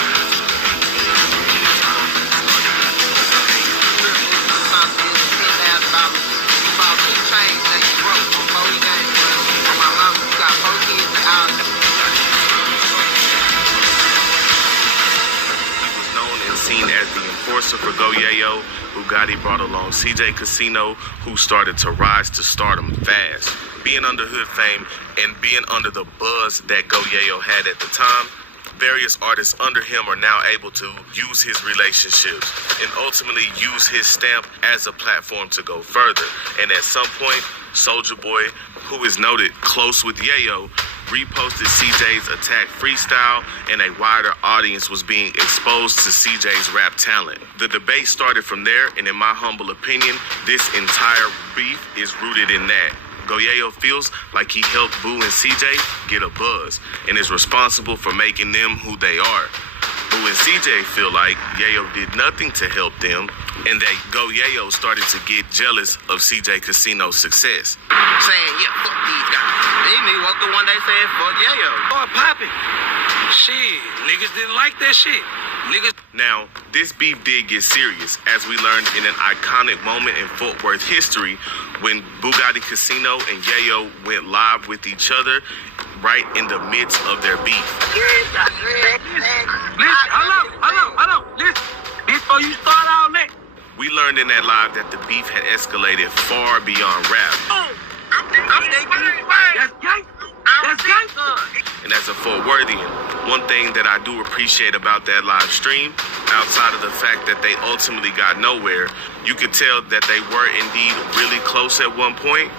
Seen as the enforcer for Go Yayo, Bugatti brought along CJ Casino, who started to rise to stardom fast. Being under Hood Fame and being under the buzz that Go Yayo had at the time, various artists under him are now able to use his relationships and ultimately use his stamp as a platform to go further. And at some point, Soulja Boy, who is noted close with Yayo, reposted CJ's attack freestyle, and a wider audience was being exposed to CJ's rap talent. The debate started from there, and in my humble opinion, this entire beef is rooted in that. Go Yayo feels like he helped Boo and CJ get a buzz, and is responsible for making them who they are. Boo and CJ feel like Yayo did nothing to help them, and that Go Yayo started to get jealous of CJ Casino's success. Saying, yeah, fuck these guys. Then they was the one that said, fuck Yayo. Boy, poppin'. Shit, niggas didn't like that shit. Niggas. Now, this beef did get serious, as we learned in an iconic moment in Fort Worth history when Bugatti Casino and Yayo went live with each other right in the midst of their beef. Listen, hold on. Listen, before you start all that. We learned in that live that the beef had escalated far beyond rap. That's gangsta. That's gangsta. And as a Fort Worthian, one thing that I do appreciate about that live stream, outside of the fact that they ultimately got nowhere, you could tell that they were indeed really close at one point.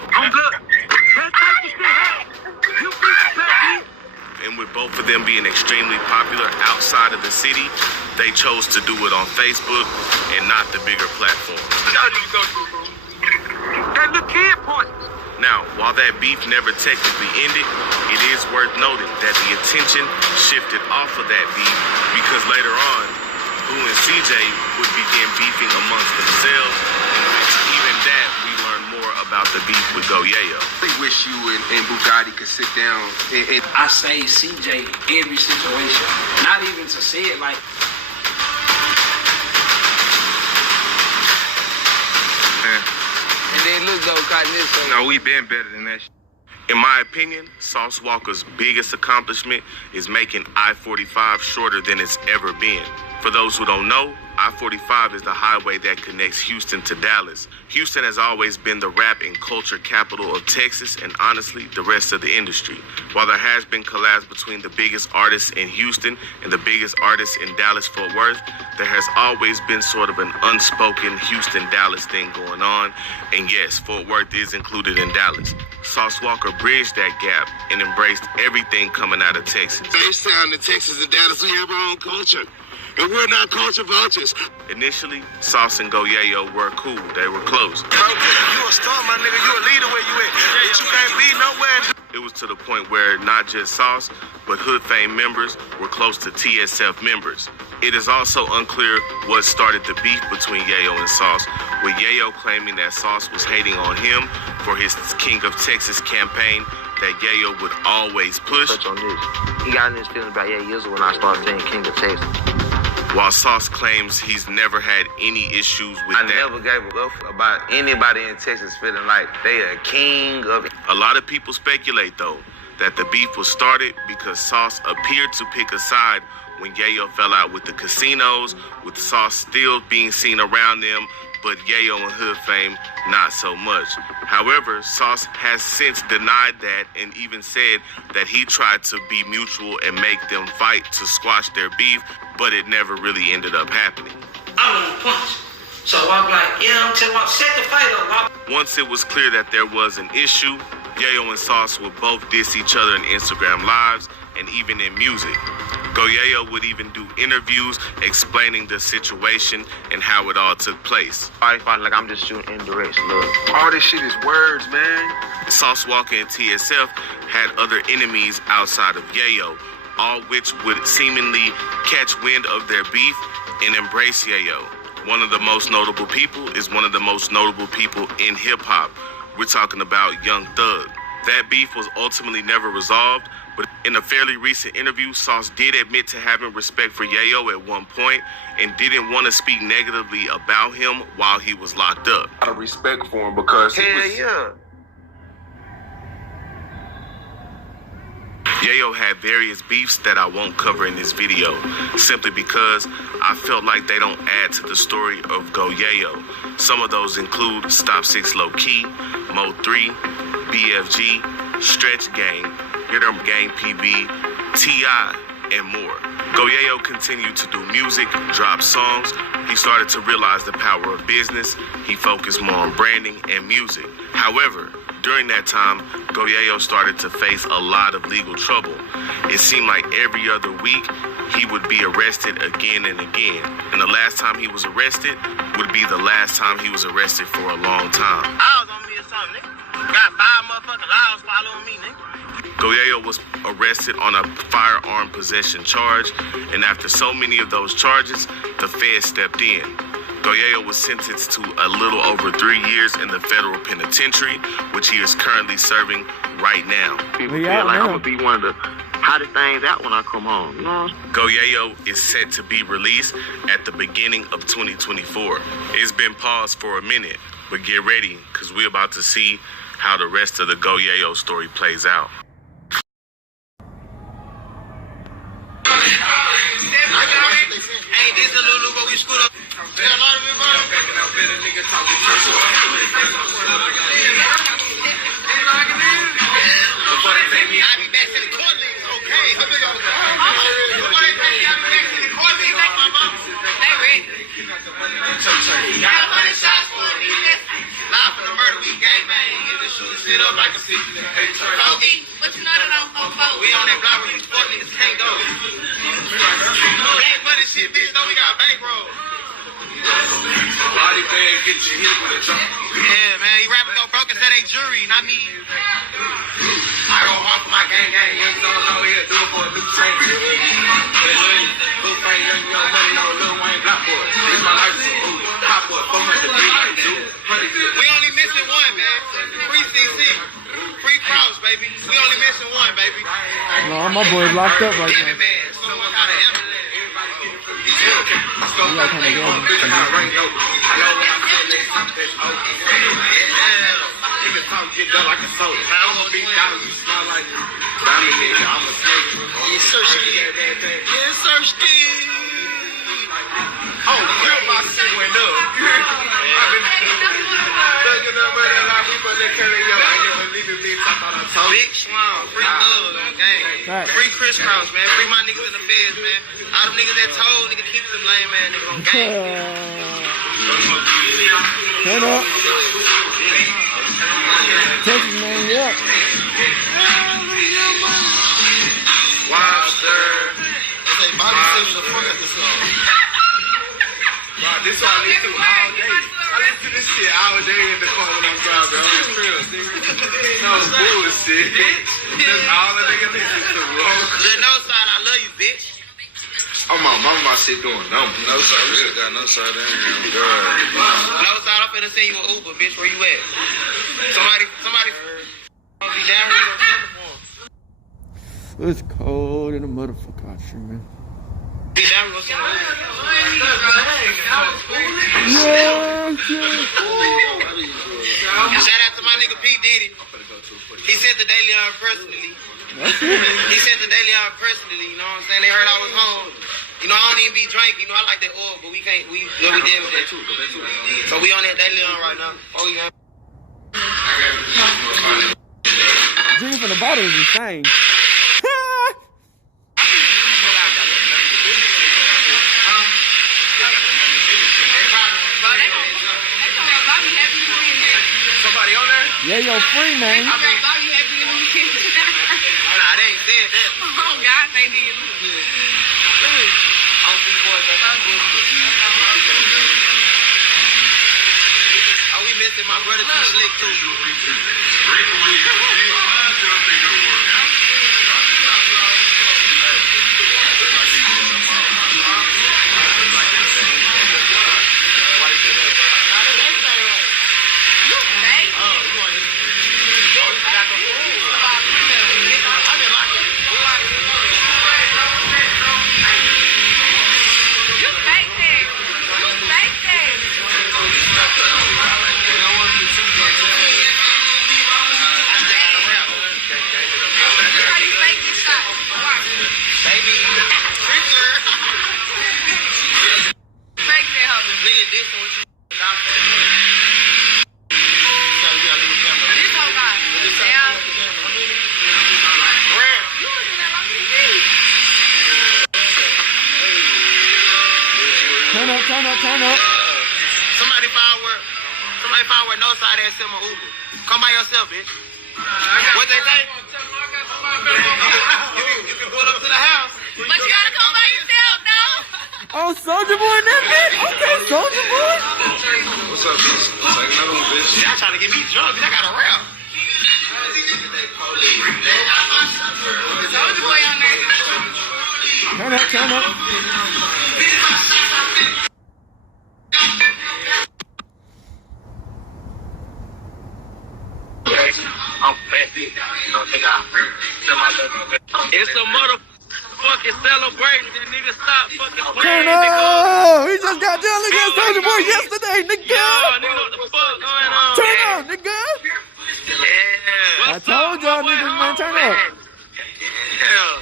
And with both of them being extremely popular outside of the city, they chose to do it on Facebook and not the bigger platform. That little kid point. Now, while that beef never technically ended, it is worth noting that the attention shifted off of that beef because later on, Boo and CJ would begin beefing amongst themselves, in which even that we learned more about the beef with Go Yayo. I wish you and Bugatti could sit down and I say CJ every situation, not even to say it like. And then look though, cotton this. No, we been better than that. In my opinion, Sauce Walker's biggest accomplishment is making I-45 shorter than it's ever been. For those who don't know, I-45 is the highway that connects Houston to Dallas. Houston has always been the rap and culture capital of Texas and honestly, the rest of the industry. While there has been collabs between the biggest artists in Houston and the biggest artists in Dallas-Fort Worth, there has always been sort of an unspoken Houston-Dallas thing going on. And yes, Fort Worth is included in Dallas. Sauce Walker bridged that gap and embraced everything coming out of Texas. H-Town in Texas and Dallas, we have our own culture. And we're not culture vultures. Initially, Sauce and Yayo were cool. They were close. Bro, you a star, my nigga. You a leader where you at. But you can't be nowhere. It was to the point where not just Sauce, but Hood Fame members were close to TSF members. It is also unclear what started the beef between Yayo and Sauce, with Yayo claiming that Sauce was hating on him for his King of Texas campaign that Yayo would always push. Touch on this. He got in his feelings about years when I started saying King of Texas. While Sauce claims he's never had any issues with I that. never gave a fuck about anybody in Texas feeling like they a king of it. A lot of people speculate, though, that the beef was started because Sauce appeared to pick a side when Yayo fell out with the casinos, with Sauce still being seen around them, but Yayo and Hood Fame not so much. However, Sauce has since denied that and even said that he tried to be mutual and make them fight to squash their beef, but it never really ended up happening. I want to punch. So I'm like, yeah, I'm telling you, set the fight up. Once it was clear that there was an issue, Yayo and Sauce would both diss each other in Instagram lives and even in music. Yayo would even do interviews explaining the situation and how it all took place. I felt like I'm just shooting indirect. Look, All this shit is words, man. Sauce Walker and TSF had other enemies outside of Yayo, all which would seemingly catch wind of their beef and embrace Yayo. One of the most notable people is one of the most notable people in hip-hop. We're talking about Young Thug. That beef was ultimately never resolved, but in a fairly recent interview, Sauce did admit to having respect for Yayo at one point and didn't want to speak negatively about him while he was locked up. Out of respect for him because he was... yeah. Yayo had various beefs that I won't cover in this video, simply because I felt like they don't add to the story of Yayo. Some of those include Stop 6 Low Key, Mo 3, BFG, Stretch Gang, Get 'em Gang PB, T.I., and more. Yayo continued to do music, drop songs. He started to realize the power of business. He focused more on branding and music. However, during that time, Yayo started to face a lot of legal trouble. It seemed like every other week, he would be arrested again and again. And the last time he was arrested would be the last time he was arrested for a long time. I was on me or something, nigga. Got 5 motherfucking laws following me, nigga. Yayo was arrested on a firearm possession charge, and after so many of those charges, the feds stepped in. Yayo was sentenced to a little over 3 years in the federal penitentiary, which he is currently serving right now. People feel like I'm gonna be one of the hottest things out when I come home, you know? Yayo is set to be released at the beginning of 2024. It's been paused for a minute, but get ready, because we're about to see how the rest of the Yayo story plays out. Hey, this is a little but we screwed up. I be back to the court leagues, okay? Before they take me, I be back to the court leagues like my mama. They ready. Got 100 shots for it. Live for the murder, we gangbang. Get the shooter sit up like a city. But you know that I'm on we on that block where these fuck niggas can't go. Black money shit, bitch, know we got bankroll. Body bag get you hit with a jump. Yeah, man, you rappers go broke and say they jury, not me. I go hard for my gang, young don't know here, do it for a new train. Little Frank, young money, no Lil Wayne, Black Boy. This my life, Pop Boy, 400 We only missing one, man. Free CC. Free Cross, baby. We only missing one, baby. No, my boy's locked up right now. Man, someone got an ambulance. Yeah, kind of Niggas talk get done like a soda. I don't wanna be Y'all, you smell like me. But I'm a nigga, I'm a snake. Yes, sir, Steve. Yes, sir, Steve. Oh, girl, my shit went up. I've been thugging up with it like we put that curry, yo. I never leave it, bitch. I thought I told you. Big Slum, free thug on game. Right. Free crisscross, man. Free my niggas in the feds, man. All them niggas that told, nigga, keep them lame, man. Niggas on game. Turn up. Texas, man, yeah. Wild, sir. Say, Bobby sings the fuck out this song. Wow, this is what I listen to all day. I listen to this shit all day in the car when I'm driving. I'm in Chris, nigga. No bullshit. That's all the nigga listen to, bro. Lil' Northside, I love you, bitch. Oh, my mama, my shit doing numbers. No side, we still got no side in here. Northside, I'm finna send you an Uber, bitch. Where you at? Somebody be down here. It's cold in the motherfucker out here, man. Be down here, send an Uber. Yeah. Shout out to my nigga P. Diddy. He sent the Daily On personally. He sent the Daily On personally, you know what I'm saying? They heard I was home. You know, I don't even be drinking. You know, I like that oil, but we can't, we did with that too. So we on that Daily On right now. Oh, yeah. Drinking from the bottle is insane. Somebody on there? Yeah, yo, free, man. Nah, they ain't said that. Oh, God, they did. Oh, we missing my brother T Slick too. Turn up. Somebody find where Northside and send my Uber. Come by yourself, bitch. What they say? You can pull up to the house. But you gotta come by yourself, though. Oh, Soulja Boy in that bitch? Okay, Soulja Boy. What's up, bitch? Take another one, bitch. Y'all trying to get me drunk, bitch. I got a rap. Soulja Boy on there. Turn up. It's a motherfucking celebration, nigga. Stop fucking Turn playing, up. He just got done looking at Soulja Boy yesterday, nigga. Yo, nigga, what the fuck going on? Turn up, nigga. Yeah. I told y'all niggas, man, turn up. Yeah.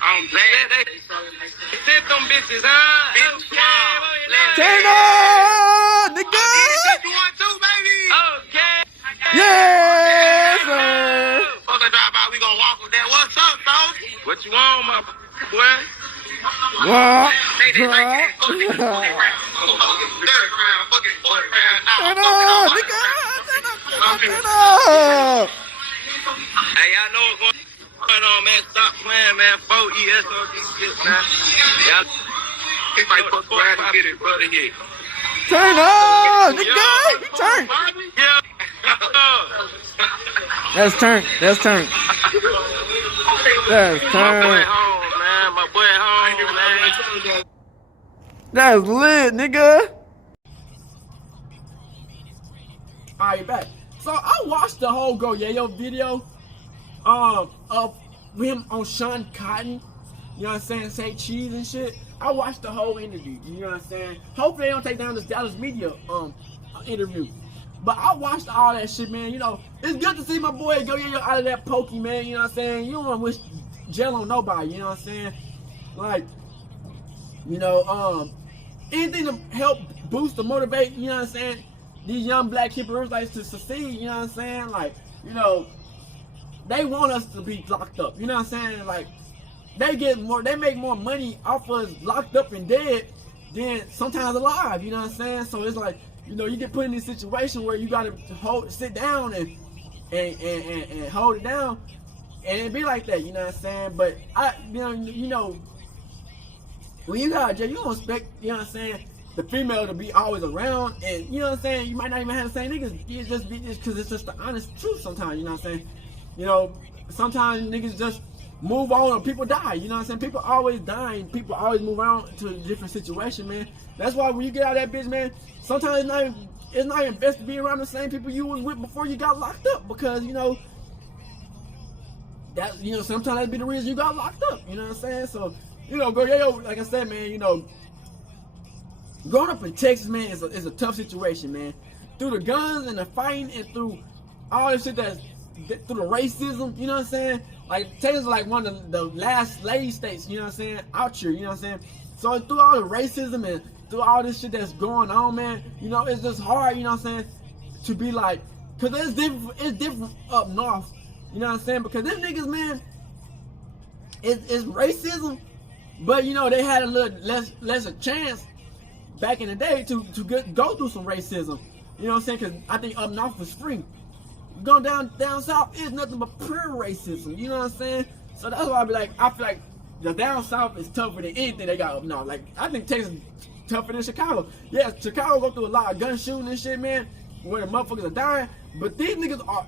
I'm glad they sent them bitches, huh? Turn up, nigga. You want to, baby? Okay. Yes, sir. Fuck a drive by, we gonna walk with that. What's up, dog? What you want, my boy? What? Turn up, nigga. Turn up. Hey, y'all know what's going on, man. Stop playing, man. 4 ESOD shit, man. Y'all might fuck around and get it, brother, here. Turn up, nigga. Turn. Yeah. That's turn. My boy home, man. My boy home, man. That's lit, nigga. Alright, back. So I watched the whole Go Yayo video of him on Sean Cotton. You know what I'm saying? Say cheese and shit. I watched the whole interview. You know what I'm saying? Hopefully they don't take down this Dallas media interview. But I watched all that shit, man. You know, it's good to see my boy go out of that pokey, man. You know what I'm saying? You don't want to wish jail on nobody. You know what I'm saying? Like, you know, anything to help boost or motivate. You know what I'm saying? These young black Hebrews like to succeed. You know what I'm saying? Like, you know, they want us to be locked up. You know what I'm saying? Like, they make more money off us locked up and dead than sometimes alive. You know what I'm saying? So it's like, you know, you get put in this situation where you gotta sit down and hold it down, and it be like that. You know what I'm saying? But you know, when you got jail, you don't expect, you know what I'm saying, the female to be always around, and you know what I'm saying. You might not even have the same niggas. You just be because it's just the honest truth sometimes. You know what I'm saying? You know, sometimes niggas just move on or people die. You know what I'm saying? People always dying. People always move on to a different situation, man. That's why when you get out of that bitch, man, sometimes it's not even best to be around the same people you was with before you got locked up, because you know that, you know, sometimes that be the reason you got locked up. You know what I'm saying? So, you know, Yayo, like I said, man, you know, growing up in Texas, man, is a tough situation, man. Through the guns and the fighting and through all this shit through the racism, you know what I'm saying? Like, Texas is like one of the last slave states, you know what I'm saying, out here, you know what I'm saying? So through all the racism and through all this shit that's going on, man, you know, it's just hard, you know what I'm saying, to be like, cause it's different up north, you know what I'm saying? Because them niggas, man, it's racism, but you know, they had a little lesser chance back in the day to go through some racism, you know what I'm saying? Cause I think up north was free. Going down south is nothing but pure racism, you know what I'm saying? So that's why I feel like the down south is tougher than anything they got up north. Like, I think Texas is tougher than Chicago. Yeah, Chicago go through a lot of gun shooting and shit, man, where the motherfuckers are dying, but these niggas are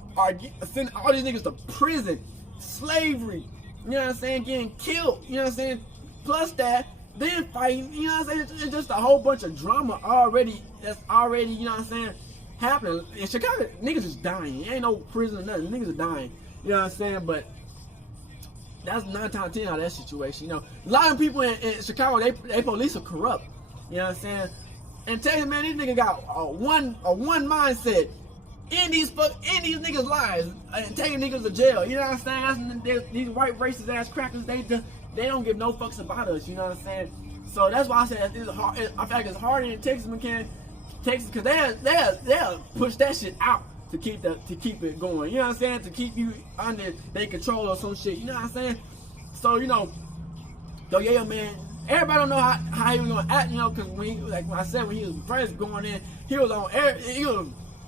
sending all these niggas to prison, slavery, you know what I'm saying, getting killed, you know what I'm saying, plus that, then fighting, you know what I'm saying, it's just a whole bunch of drama that's already, you know what I'm saying, happening. In Chicago, niggas is dying. Ain't no prison or nothing. Niggas are dying. You know what I'm saying? But that's 9 times out of 10 out of that situation. You know, a lot of people in Chicago, they police are corrupt. You know what I'm saying? And tell you, man, these niggas got a one mindset. In these niggas' lives and taking niggas to jail. You know what I'm saying? These white racist ass crackers, they don't give no fucks about us. You know what I'm saying? So that's why I said it's hard. I feel like it's harder in Texas than Texas, because they'll push that shit out to keep it going. You know what I'm saying? To keep you under their control or some shit. You know what I'm saying? So, you know, yeah, man, everybody don't know how he was gonna act, you know, because when I said when he was first going in, he was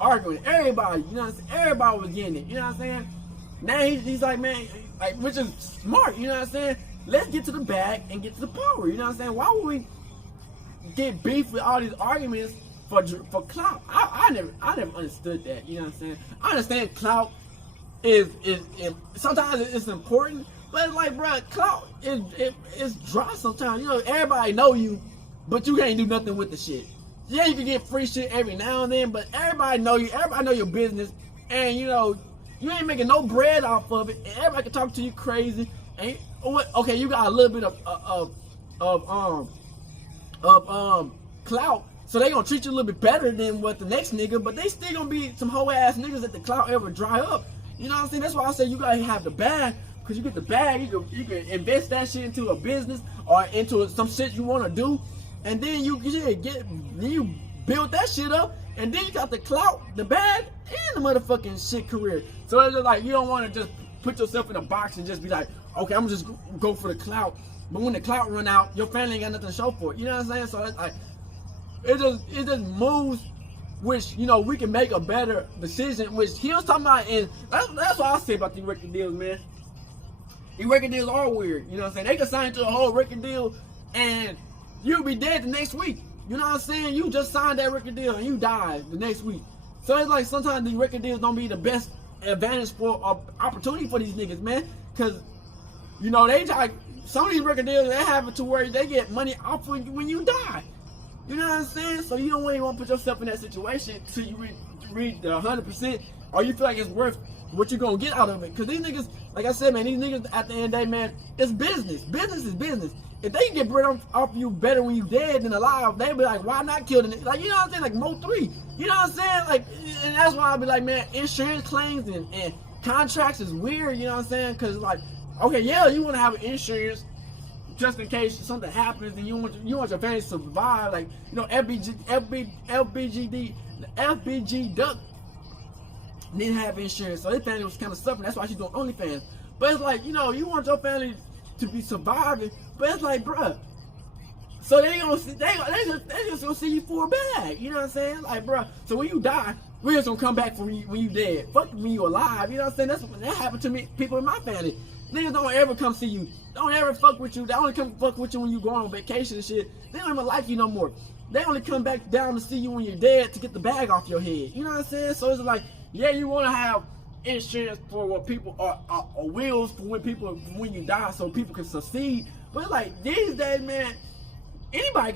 arguing with everybody. You know what I'm saying? Everybody was getting it. You know what I'm saying? Now he's like, man, like, which is smart. You know what I'm saying? Let's get to the bag and get to the power. You know what I'm saying? Why would we get beef with all these arguments for clout? I never understood that. You know what I'm saying? I understand clout is sometimes it's important, but it's like, bro, clout is dry sometimes. You know, everybody know you, but you can't do nothing with the shit. Yeah, you can get free shit every now and then, but everybody know you. Everybody know your business, and you know you ain't making no bread off of it. And everybody can talk to you crazy. And okay, you got a little bit of clout. So they gonna treat you a little bit better than what the next nigga, but they still gonna be some hoe ass niggas that the clout ever dry up. You know what I'm saying? That's why I say you gotta have the bag, because you get the bag, you can invest that shit into a business or into some shit you wanna do, and then you build that shit up, and then you got the clout, the bag, and the motherfucking shit career. So it's just like, you don't wanna just put yourself in a box and just be like, okay, I'm just go for the clout. But when the clout run out, your family ain't got nothing to show for it. You know what I'm saying? So it's like, it just moves, which, you know, we can make a better decision, which he was talking about, and that's what I say about these record deals, man. These record deals are weird, you know what I'm saying? They can sign to a whole record deal, and you'll be dead the next week. You know what I'm saying? You just signed that record deal, and you die the next week. So it's like, sometimes these record deals don't be the best advantage for opportunity for these niggas, man, because, you know, some of these record deals, they have it to where they get money off when you die. You know what I'm saying? So you don't really want to put yourself in that situation until you reach the 100%, or you feel like it's worth what you gonna get out of it. Cause these niggas, like I said, man, these niggas at the end of the day, man, it's business. Business is business. If they can get bread off you better when you dead than alive, they be like, why not kill the nigga? Like, you know what I'm saying? Like Mo 3. You know what I'm saying? Like, and that's why I be like, man, insurance claims and contracts is weird, you know what I'm saying? Cause like, okay, yeah, you wanna have insurance just in case something happens and you want your family to survive. Like, you know, FBG Duck didn't have insurance, so his family was kind of suffering. That's why she's doing OnlyFans. But it's like, you know, you want your family to be surviving, but it's like, bruh, so they just gonna see you for a bag. You know what I'm saying? Like, bruh, so when you die, we're just gonna come back for when you dead. Fuck when you alive. You know what I'm saying? That happened to me, people in my family. Niggas don't ever come see you. Don't ever fuck with you. They only come fuck with you when you go on vacation and shit. They don't even like you no more. They only come back down to see you when you're dead to get the bag off your head. You know what I'm saying? So it's like, yeah, you want to have insurance for what people are wills for when you die, so people can succeed. But like these days, man, anybody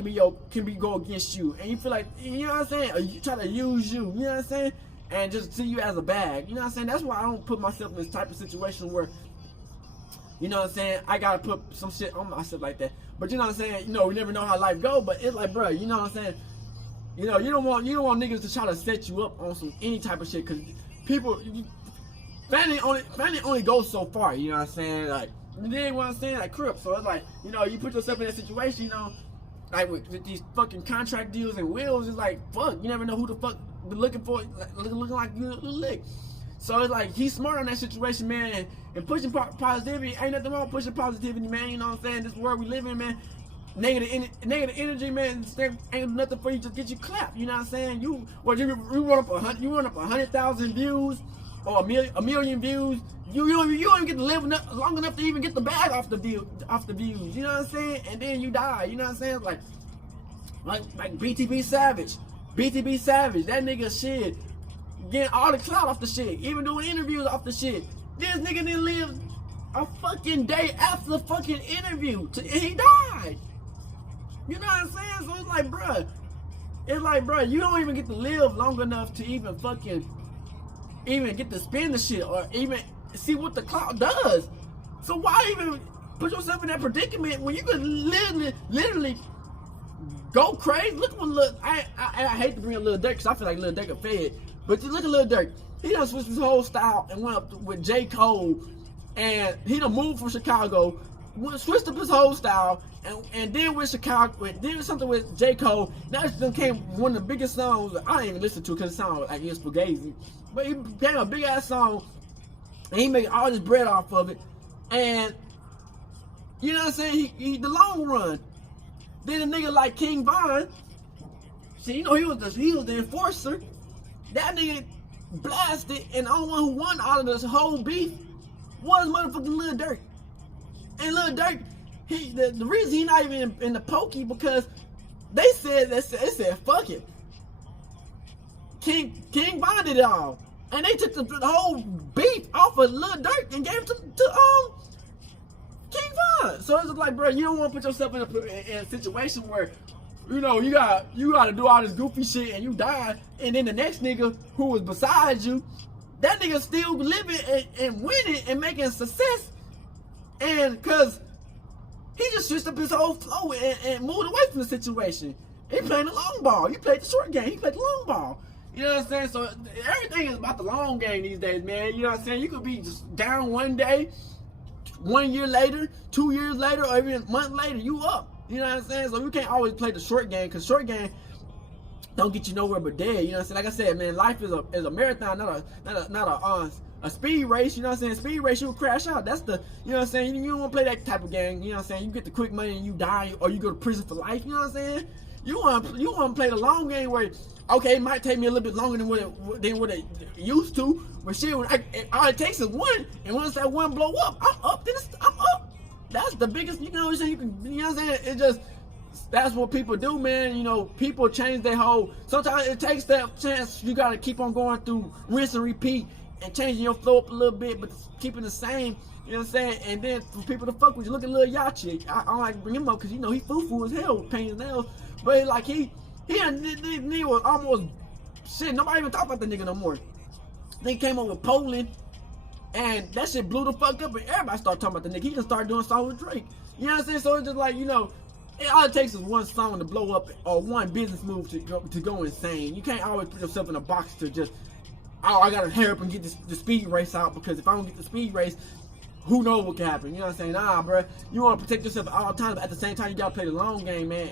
can go against you, and you feel like, you know what I'm saying, or you try to use you. You know what I'm saying, and just see you as a bag. You know what I'm saying? That's why I don't put myself in this type of situation where, you know what I'm saying, I gotta put some shit on myself like that. But you know what I'm saying, you know, we never know how life go. But it's like, bro, you know what I'm saying, you know, you don't want niggas to try to set you up on some any type of shit, because people, family only goes so far. You know what I'm saying? Like, you dig what I'm saying? Like Crip. So it's like, you know, you put yourself in that situation, you know, like with these fucking contract deals and wills. It's like, fuck, you never know who the fuck be looking for, looking like you lick. So it's like, he's smart on that situation, man, and pushing positivity. Ain't nothing wrong with pushing positivity, man. You know what I'm saying? This world we live in, man. Negative energy, man, ain't nothing for you to get you clapped. You know what I'm saying? You run up 100,000 views or a million views. You don't even get to live long enough to even get the bag off the views. You know what I'm saying? And then you die. You know what I'm saying? Like BTB Savage. That nigga shit, getting all the clout off the shit, even doing interviews off the shit. This nigga didn't live a fucking day after the fucking interview, and he died. You know what I'm saying? So it's like, bruh, you don't even get to live long enough to even get to spin the shit or even see what the clout does. So why even put yourself in that predicament when you could literally go crazy? Look at one I hate to bring a Lil Durk because I feel like Lil Durk a fed, but you look at Lil Durk. He done switched his whole style and went up with J. Cole, and he done moved from Chicago, switched up his whole style, and then with Chicago, did something with J. Cole. Now it became one of the biggest songs. I didn't even listen to it because it sounded like it's Fugazi, but it became a big ass song, and he made all this bread off of it. And you know what I'm saying? He the long run. Then a nigga like King Von, see, you know, he was the enforcer. That nigga blasted, and the only one who won out of this whole beef was motherfucking Lil Durk. And Lil Durk, the reason he not even in the pokey, because they said fuck it. King Von did it all, and they took the whole beef off of Lil Durk and gave it to King Von. So it's like, bro, you don't want to put yourself in a situation where, you know, you got to do all this goofy shit and you die, and then the next nigga who was beside you, that nigga still living and winning and making success, and cause he just switched up his whole flow and moved away from the situation. He playing the long ball. You played the short game. He played the long ball. You know what I'm saying? So everything is about the long game these days, man. You know what I'm saying? You could be just down one day, 1 year later, 2 years later, or even a month later, you up. You know what I'm saying? So you can't always play the short game, because short game don't get you nowhere but dead. You know what I'm saying? Like I said, man, life is a marathon, not a speed race. You know what I'm saying? Speed race, you'll crash out. That's the, you know what I'm saying? You don't want to play that type of game. You know what I'm saying? You get the quick money and you die, or you go to prison for life. You know what I'm saying? You want to play the long game where, okay, it might take me a little bit longer than what it used to, but shit, all it takes is one, and once that one blow up, I'm up. Then I'm up. That's the biggest, you know what I'm saying? You know what I'm saying? It just, that's what people do, man. You know, people change their whole, sometimes it takes that chance. You got to keep on going through rinse and repeat and changing your flow up a little bit, but keeping the same, you know what I'm saying? And then for people to fuck with you, look at Lil Yachi. I don't like to bring him up because, you know, he foo-foo as hell with painting his nails, but like he was almost, shit, nobody even talk about the nigga no more. Then he came up with Poland, And that shit blew the fuck up, and everybody started talking about the nigga. He just started doing songs with Drake. You know what I'm saying? So it's just like, you know, all it takes is one song to blow up or one business move to go insane. You can't always put yourself in a box to just, oh, I gotta hurry up and get the speed race out, because if I don't get the speed race, who knows what can happen? You know what I'm saying? Nah, bro. You want to protect yourself at all times, but at the same time, you gotta play the long game, man,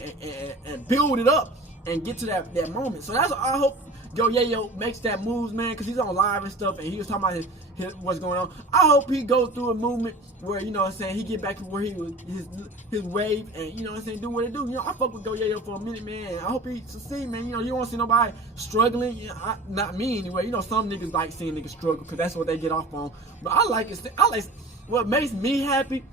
and build it up and get to that moment. So that's what I hope Yayo makes that moves, man, because he's on live and stuff, and he was talking about what's going on. I hope he goes through a movement where, you know what I'm saying, he get back to where he was, his wave, and, you know what I'm saying, do what it do. You know, I fuck with Yayo for a minute, man. I hope he succeed, man. You know, you don't want to see nobody struggling. You know, not me anyway. You know, some niggas like seeing niggas struggle because that's what they get off on. But I like it. What makes me happy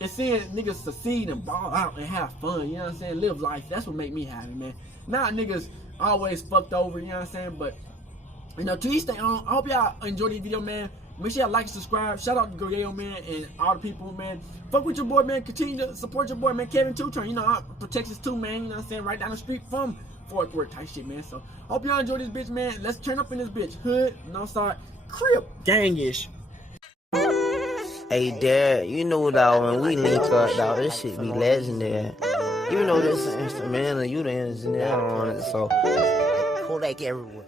is seeing niggas succeed and ball out and have fun. You know what I'm saying? Live life. That's what make me happy, man. Not niggas always fucked over. You know what I'm saying? But, you know, to each their own. I hope y'all enjoyed this video, man. Make sure y'all like and subscribe. Shout out to Yayo, man, and all the people, man. Fuck with your boy, man. Continue to support your boy, man. Kevin Turnt. You know, I'm from Texas too, man. You know what I'm saying? Right down the street from Fort Worth type shit, man. So, hope y'all enjoy this bitch, man. Let's turn up in this bitch. Hood, no sorry, crib, gangish. Hey, Dad, you know, dog, when we link up, dog, this shit be legendary. You know this instrumental, you the engineer on it, so Kodak everywhere.